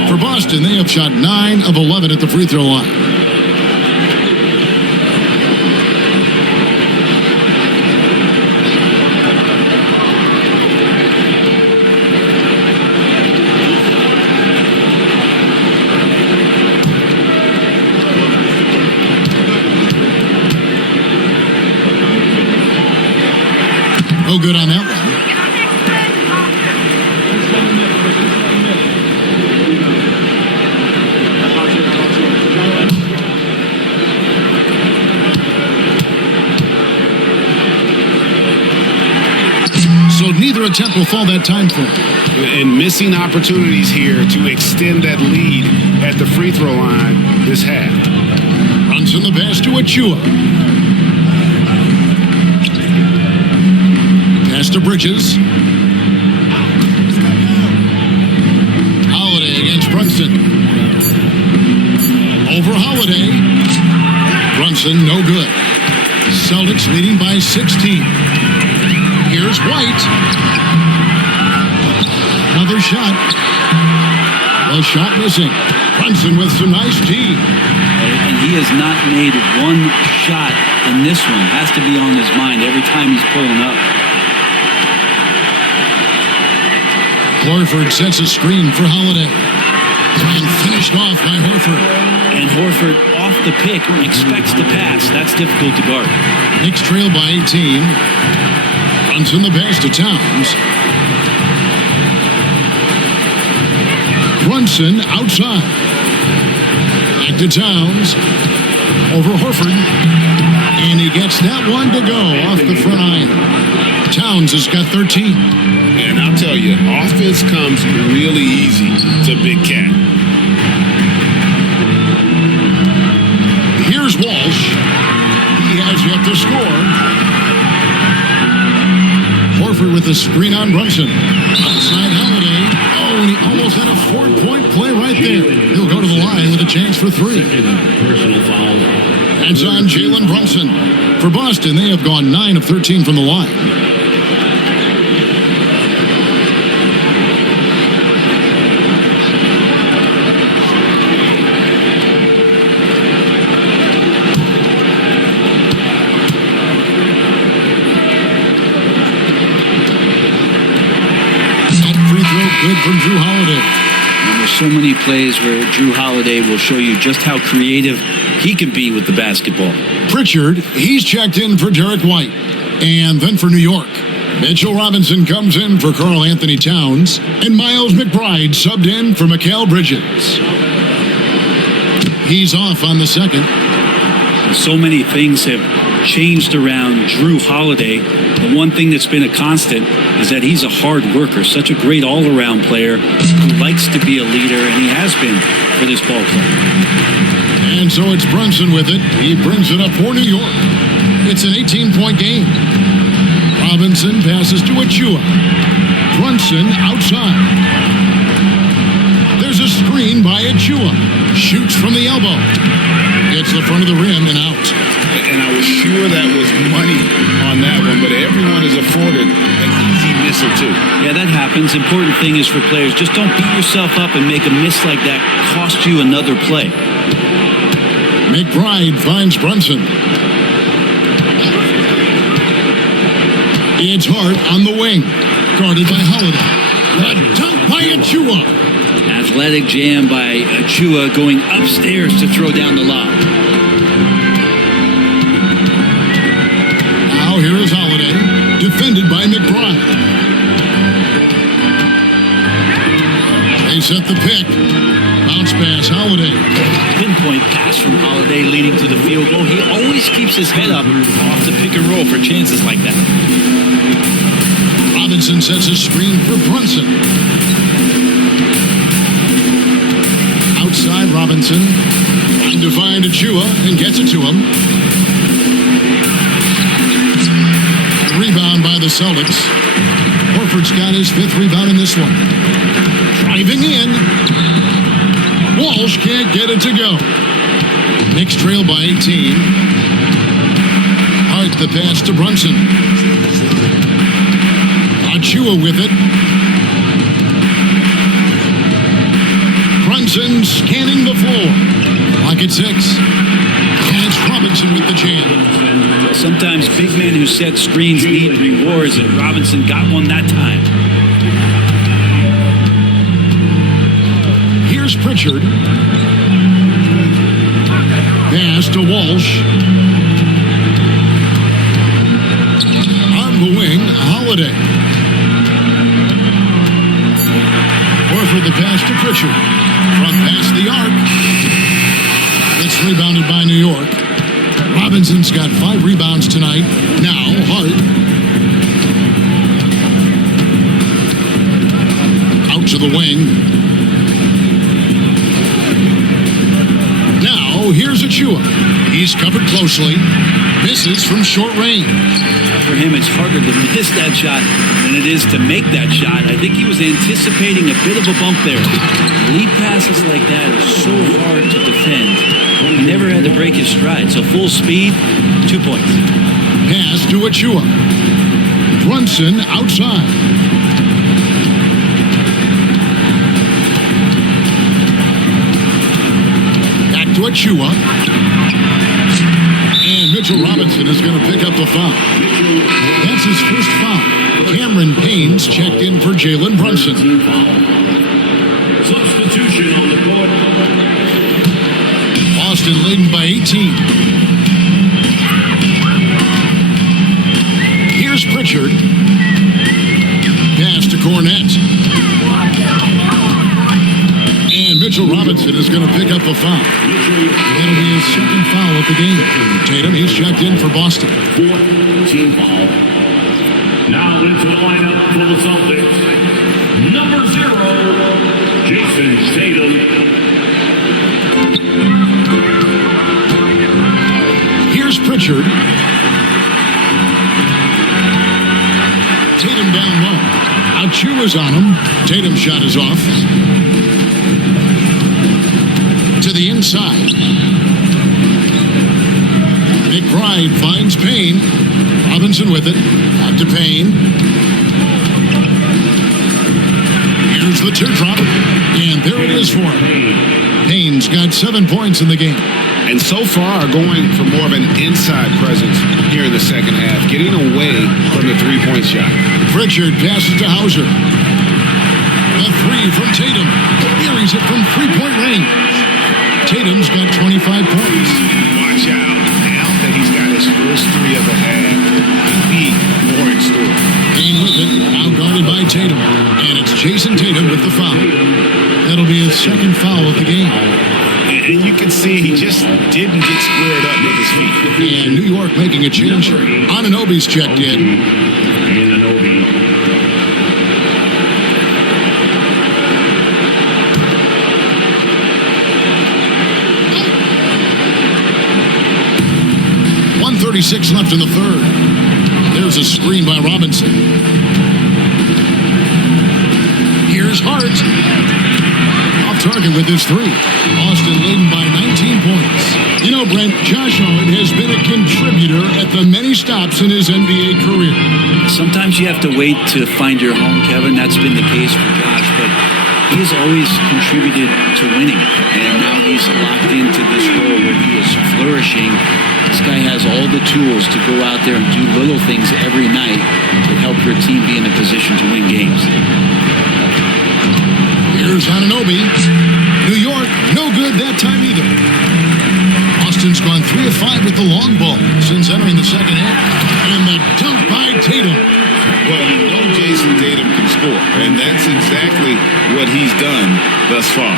For Boston, they have shot 9 of 11 at the free throw line. No good on that one. So neither attempt will fall that time frame. And missing opportunities here to extend that lead at the free throw line this half. Runs in the pass to Achua. Pass to Bridges. Holiday against Brunson. over Holiday. Brunson, no good. Celtics leading by 16. Here's White. Another shot. The shot missing. Brunson with some nice D. And he has not made one shot in this one. Has to be on his mind every time he's pulling up. Horford sets a screen for Holiday. And finished off by Horford. And Horford off the pick expects to pass. That's difficult to guard. Knicks trail by 18. Brunson the pass to Towns. Brunson outside. Back to Towns. Over Horford. And he gets that one to go off the front iron. Towns has got 13. And I'll tell you, offense comes really easy to Big Cat. Here's Walsh. He has yet to score. Horford with the screen on Brunson. Outside Holiday. Oh, and he almost had a 4-point play right there. He'll go to the line with a chance for 3. Personal foul. That's on Jaylen Brunson. For Boston, they have gone 9 of 13 from the line. Good from Drew Holiday. And there's so many plays where Drew Holiday will show you just how creative he can be with the basketball. Pritchard, he's checked in for Derrick White. And then for New York, Mitchell Robinson comes in for Karl-Anthony Towns. And Miles McBride subbed in for Mikal Bridges. He's off on the second. So many things have changed around Drew Holiday. The one thing that's been a constant is that he's a hard worker, such a great all-around player who likes to be a leader, and he has been for this ball club. And so it's Brunson with it. He brings it up for New York. It's an 18-point game. Robinson passes to Achua. Brunson outside. There's a screen by Achua. Shoots from the elbow. Gets the front of the rim and out. And I was sure that was money on that one, but everyone is afforded an easy miss or two. Yeah, that happens. Important thing is for players, just don't beat yourself up and make a miss like that cost you another play. McBride finds Brunson. It's Hart on the wing, guarded by Holiday. A dunk by Achua. Athletic jam by Achua going upstairs to throw down the lob. Now here is Holiday, defended by McBride. They set the pick. Bounce pass, Holiday. Pinpoint pass from Holiday leading to the field goal. He always keeps his head up off the pick and roll for chances like that. Robinson sets a screen for Brunson. Outside Robinson. Trying to find Achua and gets it to him. Rebound by the Celtics. Horford's got his 5th rebound in this one. Driving in. Walsh can't get it to go. Knicks trail by 18. Hart the pass to Brunson. Achua with it. Brunson scanning the floor. Clock at 6. And it's Robinson with the jam. Sometimes big men who set screens need rewards, and Robinson got one that time. Here's Pritchard. Pass to Walsh. On the wing, Holiday. Horford the pass to Pritchard. Front pass the arc. It's rebounded by New York. Robinson's got 5 rebounds tonight. Now, Hart. Out to the wing. Now, here's Achua. He's covered closely. Misses from short range. For him, it's harder to miss that shot than it is to make that shot. I think he was anticipating a bit of a bump there. Lead passes like that are so hard to defend. He never had to break his stride. So full speed, 2 points. Pass to Achua. Brunson outside. Back to Achua. And Mitchell Robinson is going to pick up the foul. That's his first foul. Cameron Payne's checked in for Jalen Brunson. Substitution on the court. Boston leading by 18. Here's Pritchard. Pass to Cornette. And Mitchell Robinson is going to pick up the foul. That'll be his second foul of the game. Tatum, he's checked in for Boston. Fourth team foul. Now into the lineup for the Celtics. Number 0, Jason Tatum. Here's Pritchard. Tatum down low. Achu is on him. Tatum's shot is off. To the inside. McBride finds Payne. Robinson with it. Back to Payne. Here's the teardrop. And there it is for him. Payne's got 7 points in the game. And so far, going for more of an inside presence here in the second half, getting away from the three-point shot. Pritchard passes to Hauser. A three from Tatum. Buries it from three-point range. Tatum's got 25 points. Watch out. Now that he's got his first three of the half, he more in store. Payne with it, now guarded by Tatum. And it's Jason Tatum with the foul. That'll be his second foul of the game. And you can see he just didn't get squared up with his feet. And New York making a change. Anunoby's checked in. Anunoby. .136 left in the third. There's a screen by Robinson. Here's Hart. Off target with his three. Boston leading by 19 points. You know, Brent, Josh Hart has been a contributor at the many stops in his NBA career. Sometimes you have to wait to find your home, Kevin. That's been the case for Josh, but he has always contributed to winning. And now he's locked into this role where he is flourishing. This guy has all the tools to go out there and do little things every night to help your team be in a position to win games. Here's Anunoby. New York, no good that time either. Boston's gone 3 of 5 with the long ball since entering the second half. And the dunk by Tatum. Well, you know Jason Tatum can score, and that's exactly what he's done thus far.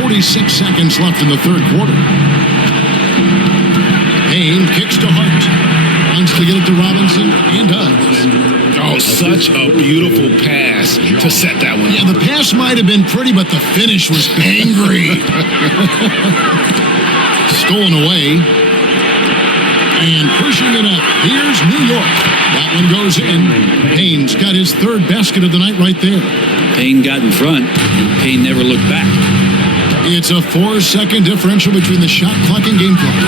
46 seconds left in the third quarter. Payne kicks to Hart. Wants to get it to Robinson, and does. Oh, such a beautiful pass to set that one. Yeah, the pass might have been pretty, but the finish was angry. Stolen away. And pushing it up. Here's New York. That one goes in. Payne's got his third basket of the night right there. Payne got in front, and Payne never looked back. It's a 4-second differential between the shot clock and game clock.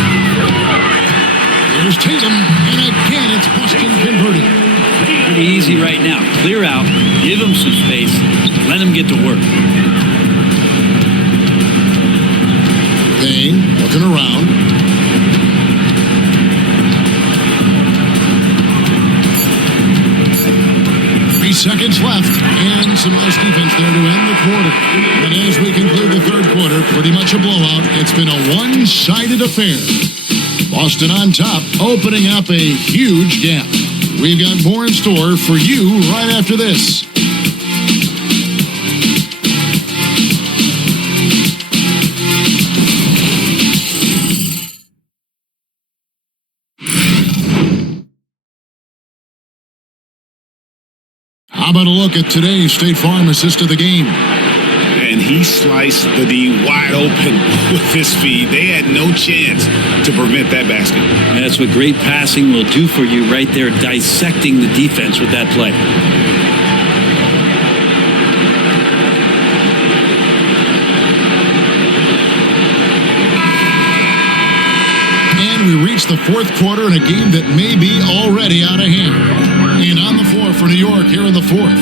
There's Tatum, and again it's Boston converted. Pretty easy right now. Clear out, give him some space, let him get to work. Payne looking around. 3 seconds left, and some nice defense there to end the quarter. And as we conclude the third quarter, pretty much a blowout. It's been a one-sided affair. Boston on top, opening up a huge gap. We've got more in store for you right after this. How about a look at today's State Farm assist of the game? And he sliced the D wide open with his feet. They had no chance to prevent that basket. That's what great passing will do for you right there, dissecting the defense with that play. we reach the fourth quarter in a game that may be already out of hand. And on the floor for New York here in the fourth,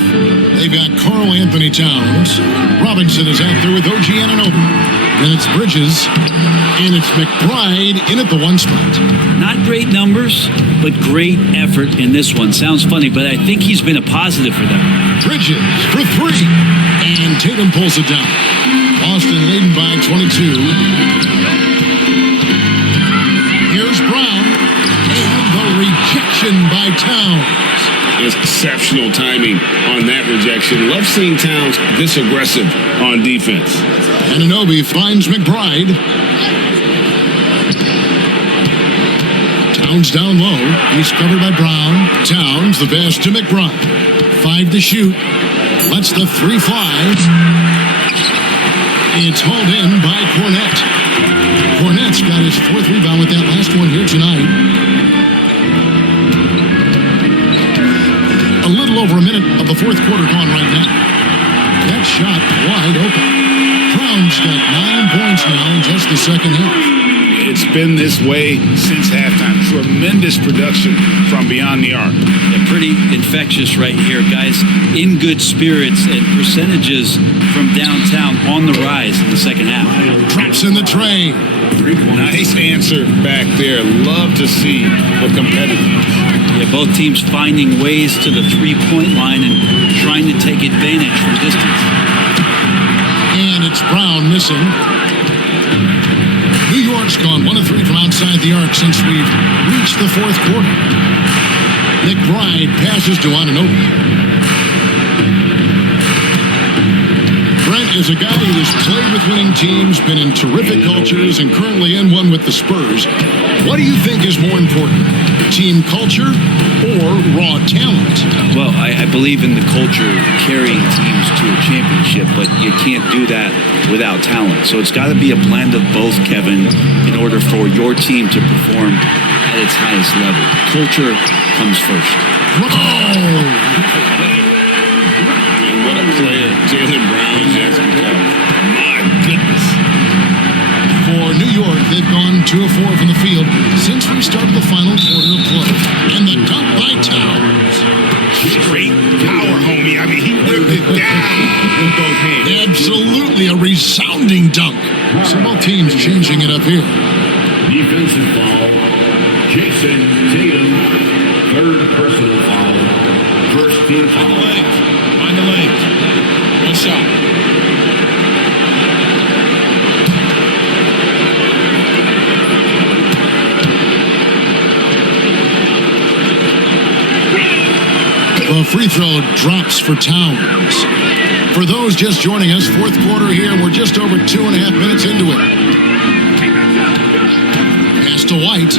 they've got Karl-Anthony Towns. Robinson is out there with OG Anunoby. Then it's Bridges, and it's McBride in at the one spot. Not great numbers, but great effort in this one. Sounds funny, but I think he's been a positive for them. Bridges for three, and Tatum pulls it down. Boston leading by 22. Here's Brown, and the rejection by Towns. Exceptional timing on that rejection. Love seeing Towns this aggressive on defense. Anunoby finds McBride. Towns down low. He's covered by Brown. Towns, the pass to McBride. 5 to shoot. Lets the three fly. It's hauled in by Cornette. Cornette's got his fourth rebound with that last one here tonight. A little over a minute of the fourth quarter gone right now. That shot wide open. Brown's got 9 points now in just the second half. It's been this way since halftime. Tremendous production from beyond the arc. Yeah, pretty infectious right here, guys. In good spirits and percentages from downtown on the rise in the second half. Drops in the tray. Nice answer back there. Love to see the competitiveness. Yeah, both teams finding ways to the three-point line and trying to take advantage from distance. And it's Brown missing. New York's gone 1 of 3 from outside the arc since we've reached the fourth quarter. McBride passes to Anunoby. Brent is a guy who has played with winning teams, been in terrific cultures, and currently in one with the Spurs. What do you think is more important, team culture or raw talent? Well, I believe in the culture carrying teams to a championship, but you can't do that without talent. So it's got to be a blend of both, Kevin, in order for your team to perform at its highest level. Culture comes first. And what a player Jaylen Brown has become. My goodness. For New York, they've gone 2 of 4 from the field since we started the final quarter of play. And the dunk by Towns. Straight power, homie. I mean, he ripped it down with both hands. Absolutely a resounding dunk. So both teams changing it up here. Defensive foul. Jason Tatum. Third personal foul. First team foul. On the legs. One shot. The free throw drops for Towns. For those just joining us, fourth quarter here, we're just over 2.5 minutes into it. Pass to White.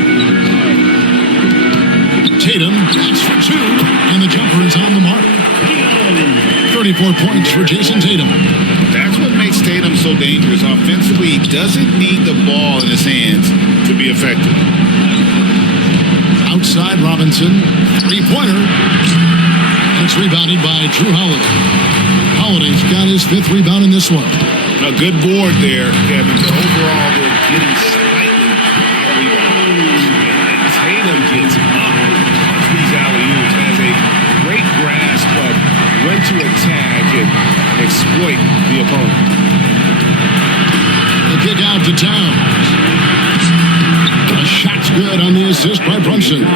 Tatum, that's for 2, and the jumper is on the mark. 34 points for Jason Tatum. That's what makes Tatum so dangerous. Offensively, he doesn't need the ball in his hands to be effective. Outside Robinson, three-pointer. It's rebounded by Drew Holiday. Holiday's got his 5th rebound in this one. A good board there, Kevin. But overall, they're getting slightly out-rebounded. And Tatum gets up on these alley-oops, has a great grasp of when to attack and exploit the opponent. The kick out to Towns. A shot's good on the assist by Brunson.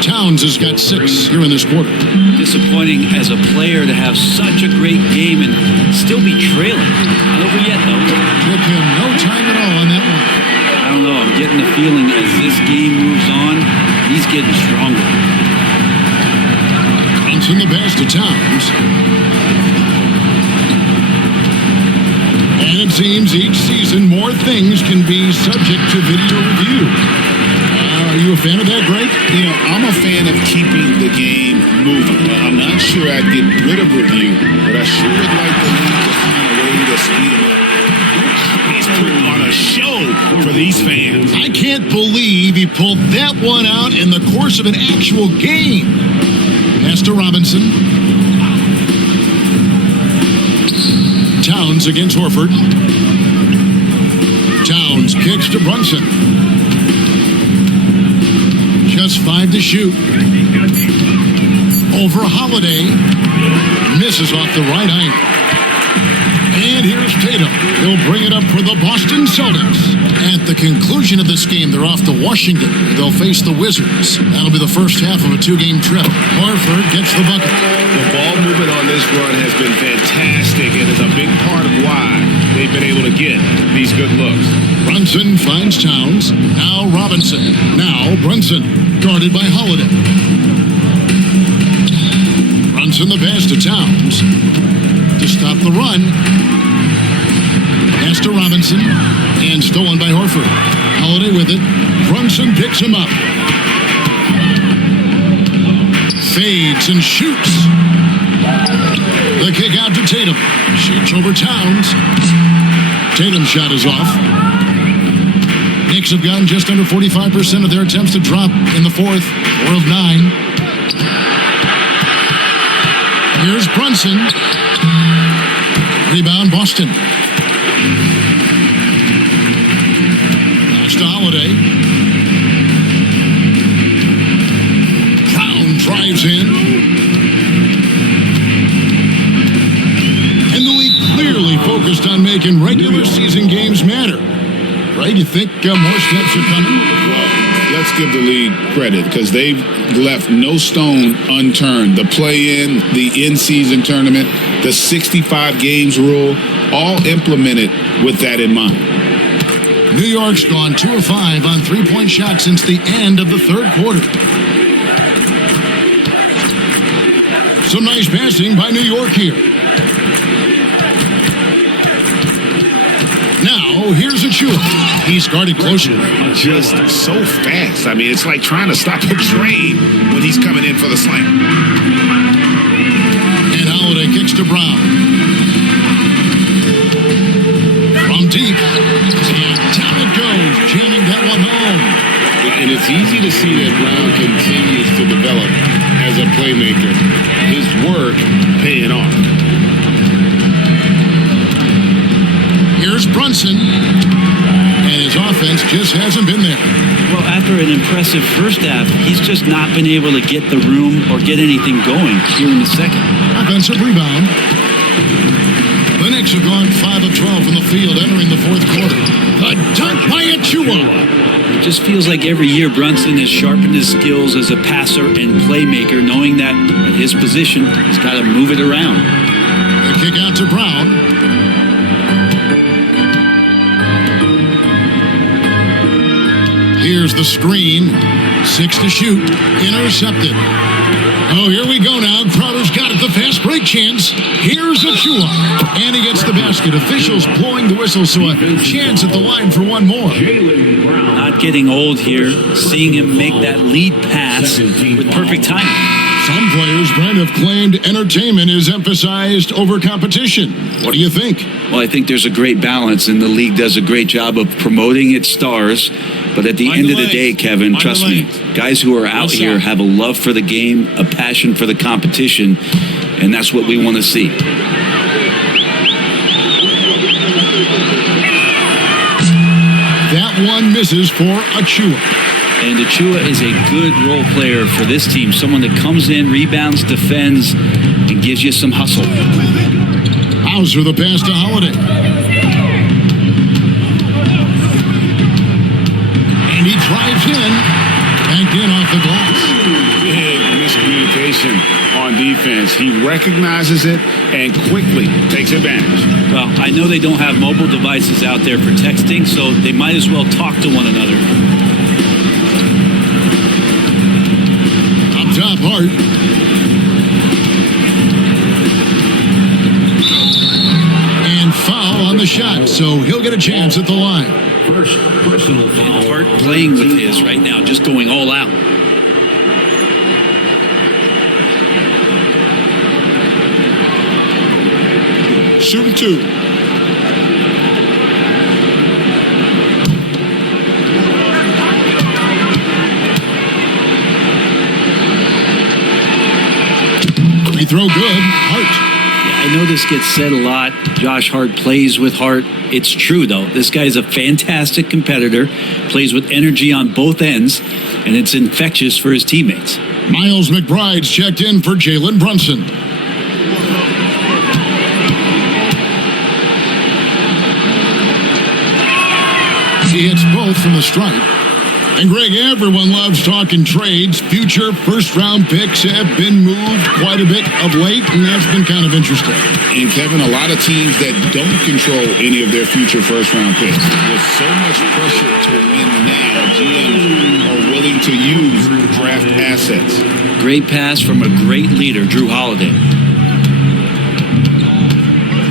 Towns has got 6 here in this quarter. Disappointing as a player to have such a great game and still be trailing. Not over yet, though. Took him no time at all on that one. I don't know. I'm getting the feeling as this game moves on, he's getting stronger. Brunson the pass to Towns. And it seems each season more things can be subject to video review. Are you a fan of that, Greg? You know, I'm a fan of keeping the game moving. I'm not sure I'd get rid of review, but I sure would like the league to find a way to speed them up. He's putting on a show for these fans. I can't believe he pulled that one out in the course of an actual game. Pass to Robinson. Towns against Horford. Towns kicks to Brunson. Just 5 to shoot. Over Holiday. Misses off the right iron. And here's Tatum. He'll bring it up for the Boston Celtics. At the conclusion of this game, they're off to Washington. They'll face the Wizards. That'll be the first half of a 2-game trip. Horford gets the bucket. The ball movement on this run has been fantastic and is a big part of why they've been able to get these good looks. Brunson finds Towns. Now Robinson. Now Brunson. Guarded by Holiday. Brunson the pass to Towns. To stop the run. Pass to Robinson. And stolen by Horford. Holiday with it. Brunson picks him up. Fades and shoots. The kick out to Tatum. Shoots over Towns. Tatum's shot is off. Knicks have gotten just under 45% of their attempts to drop in the fourth. 4 of 9. Here's Brunson. Rebound Boston. Pass to Holiday. Brown drives in. And the league clearly focused on making regular season games matter. Right? You think more steps are coming? Let's give the league credit because they've left no stone unturned. The play-in, the in-season tournament, the 65 games rule, all implemented with that in mind. New York's gone 2 of 5 on 3-point shots since the end of the third quarter. Some nice passing by New York here. Now, here's Achua. He's guarded closer. Just so fast. I mean, it's like trying to stop a train when he's coming in for the slam. And Holiday kicks to Brown. From deep. And down it goes. Jamming that one home. And it's easy to see that Brown continues to develop as a playmaker. His work paying off. Here's Brunson. And his offense just hasn't been there. Well, after an impressive first half, he's just not been able to get the room or get anything going here in the second. Offensive rebound. The Knicks have gone 5 of 12 from the field entering the fourth quarter. The dunk by Achua. It just feels like every year Brunson has sharpened his skills as a passer and playmaker, knowing that at his position, he's got to move it around. The kick out to Brown. Here's the screen. 6 to shoot. Intercepted. Oh, here we go now. Crowder's got it. The fast break chance. Here's Achua. And he gets the basket. Officials blowing the whistle, so a chance at the line for one more. Not getting old here. Seeing him make that lead pass with perfect timing. Some players, Brent, have claimed entertainment is emphasized over competition. What do you think? Well, I think there's a great balance, and the league does a great job of promoting its stars. But at the end of the day, Kevin, trust me, guys who are out here have a love for the game, a passion for the competition, and that's what we want to see. That one misses for Achua. And Achua is a good role player for this team, someone that comes in, rebounds, defends, and gives you some hustle. Hauser the pass to Holiday. And he drives in, banked in off the glass. Big miscommunication on defense. He recognizes it and quickly takes advantage. Well, I know they don't have mobile devices out there for texting, so they might as well talk to one another. Up top, Hart. And foul on the shot, so he'll get a chance at the line. First personal foul. Hart playing with his right now, just going all out. Shooting 2. Free throw good. Hart. I know this gets said a lot. Josh Hart plays with heart. It's true, though. This guy's a fantastic competitor, plays with energy on both ends, and it's infectious for his teammates. Miles McBride's checked in for Jalen Brunson. He hits both from the stripe. And Greg, everyone loves talking trades. Future first-round picks have been moved quite a bit of late, and that's been kind of interesting. And Kevin, a lot of teams that don't control any of their future first-round picks. With so much pressure to win now, GMs are willing to use draft assets. Great pass from a great leader, Drew Holiday.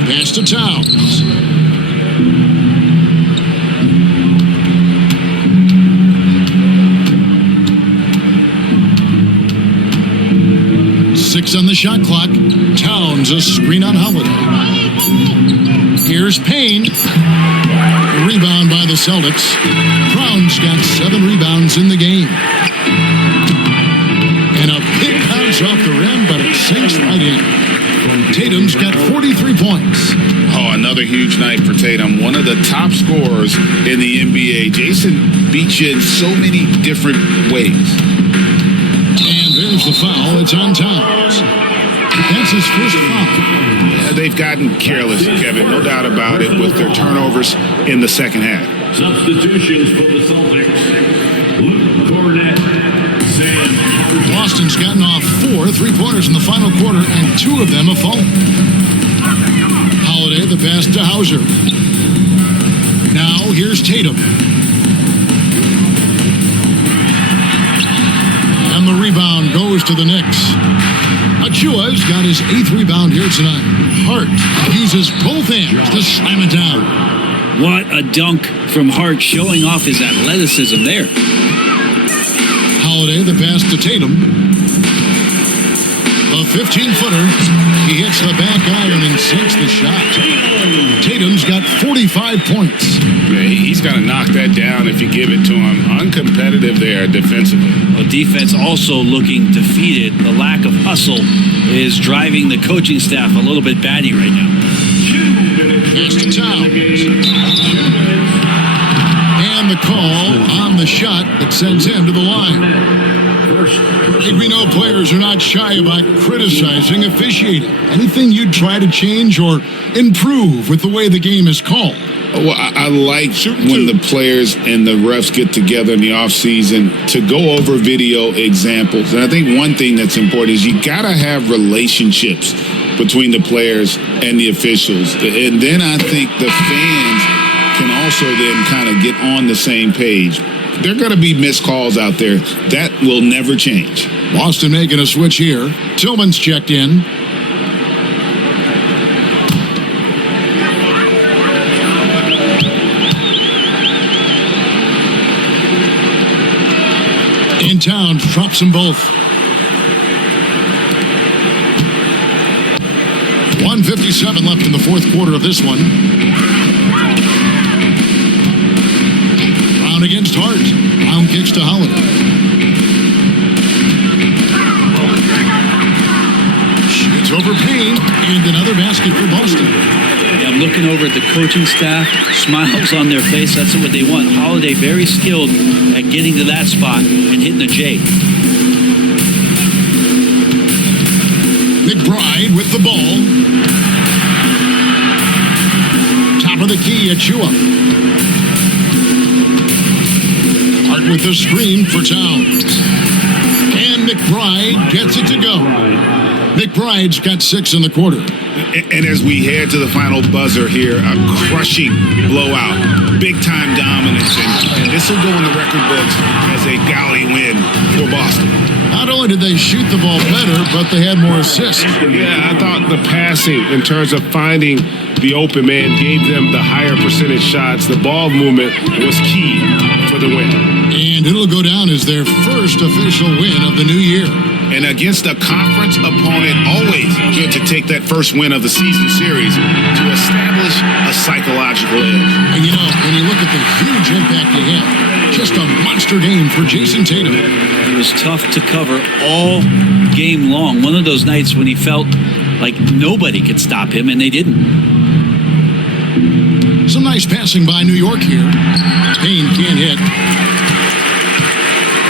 Pass to Towns. Six on the shot clock. Towns a screen on Holiday. Here's Payne. Rebound by the Celtics. Brown's got 7 rebounds in the game. And a big bounce off the rim, but it sinks right in. Tatum's got 43 points. Oh, another huge night for Tatum. One of the top scorers in the NBA. Jason beats you in so many different ways. And there's the foul. It's on Towns. That's his first foul. Yeah, they've gotten careless, Kevin, no doubt about it, with their turnovers in the second half. Substitutions for the Celtics. Luke Cornett, Sam. Boston's gotten off 4 3-pointers in the final quarter, and 2 of them have fallen. Holiday, the pass to Hauser. Now here's Tatum. And the rebound goes to the Knicks. Achua's got his 8th rebound here tonight. Hart uses both hands to slam it down. What a dunk from Hart, showing off his athleticism there. Holiday, the pass to Tatum. A 15-footer. He hits the back iron and sinks the shot. Tatum's got 45 points. Yeah, he's got to knock that down if you give it to him. Uncompetitive there defensively. Well, defense also looking defeated. The lack of hustle is driving the coaching staff a little bit batty right now. Pass to Towns. And the call on the shot that sends him to the line. We know players are not shy about criticizing officiating. Anything you'd try to change or improve with the way the game is called? Well, I like when the players and the refs get together in the offseason to go over video examples. And I think one thing that's important is you got to have relationships between the players and the officials. And then I think the fans can also then kind of get on the same page. There are going to be missed calls out there. That will never change. Boston making a switch here. Tillman's checked in. In town, drops them both. 1:57 left in the fourth quarter of this one. Brown against Hart. Brown kicks to Holiday. Shoots over Payne, and another basket for Boston. I'm looking over at the coaching staff, smiles on their face. That's what they want. Holiday very skilled at getting to that spot and hitting the J. McBride with the ball. Top of the key, Achua. Hart with the screen for Towns. And McBride gets it to go. McBride's got 6 in the quarter. And as we head to the final buzzer here, a crushing blowout, big-time dominance, and this will go in the record books as a galley win for Boston. Not only did they shoot the ball better, but they had more assists. Yeah, I thought the passing in terms of finding the open man gave them the higher percentage shots. The ball movement was key for the win. And it'll go down as their first official win of the new year. And against a conference opponent, always good to take that first win of the season series to establish a psychological edge. And you know, when you look at the huge impact he had, just a monster game for Jason Tatum. It was tough to cover all game long. One of those nights when he felt like nobody could stop him, and they didn't. Some nice passing by New York here. Payne can't hit.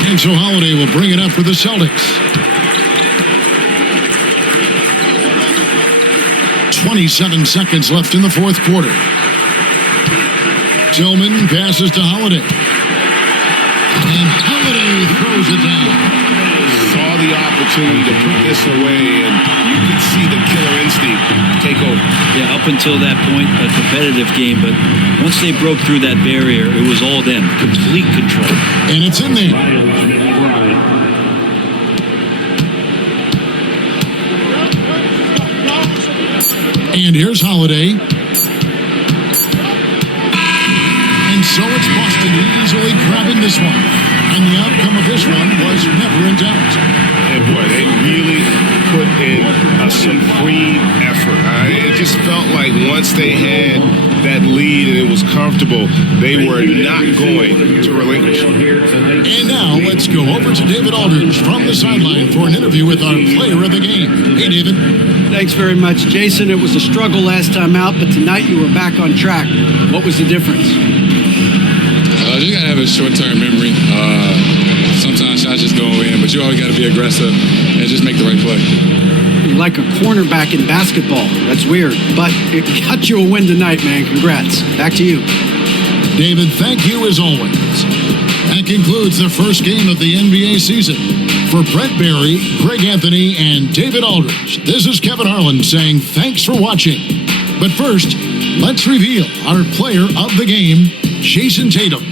And so Holiday will bring it up for the Celtics. 27 seconds left in the fourth quarter. Tillman passes to Holiday. And Holiday throws it down. Saw the opportunity to put this away, and you could see the killer instinct take over. Yeah, up until that point, a competitive game, but once they broke through that barrier, it was all them. Complete control. And it's in there. And here's Holiday. And so it's Boston easily grabbing this one. And the outcome of this one was never in doubt. And boy, they really put in a supreme effort. It just felt like once they had that lead and it was comfortable, they were not going to relinquish. And now let's go over to David Aldridge from the sideline for an interview with our player of the game. Hey, David. Thanks very much, Jason. It was a struggle last time out, but tonight you were back on track. What was the difference? You got to have a short-term memory. Sometimes shots just go in, but you always got to be aggressive and just make the right play. You're like a cornerback in basketball. That's weird, but it got you a win tonight, man. Congrats. Back to you. David, thank you as always. That concludes the first game of the NBA season. For Brett Barry, Greg Anthony, and David Aldridge, this is Kevin Harlan saying thanks for watching. But first, let's reveal our player of the game, Jason Tatum.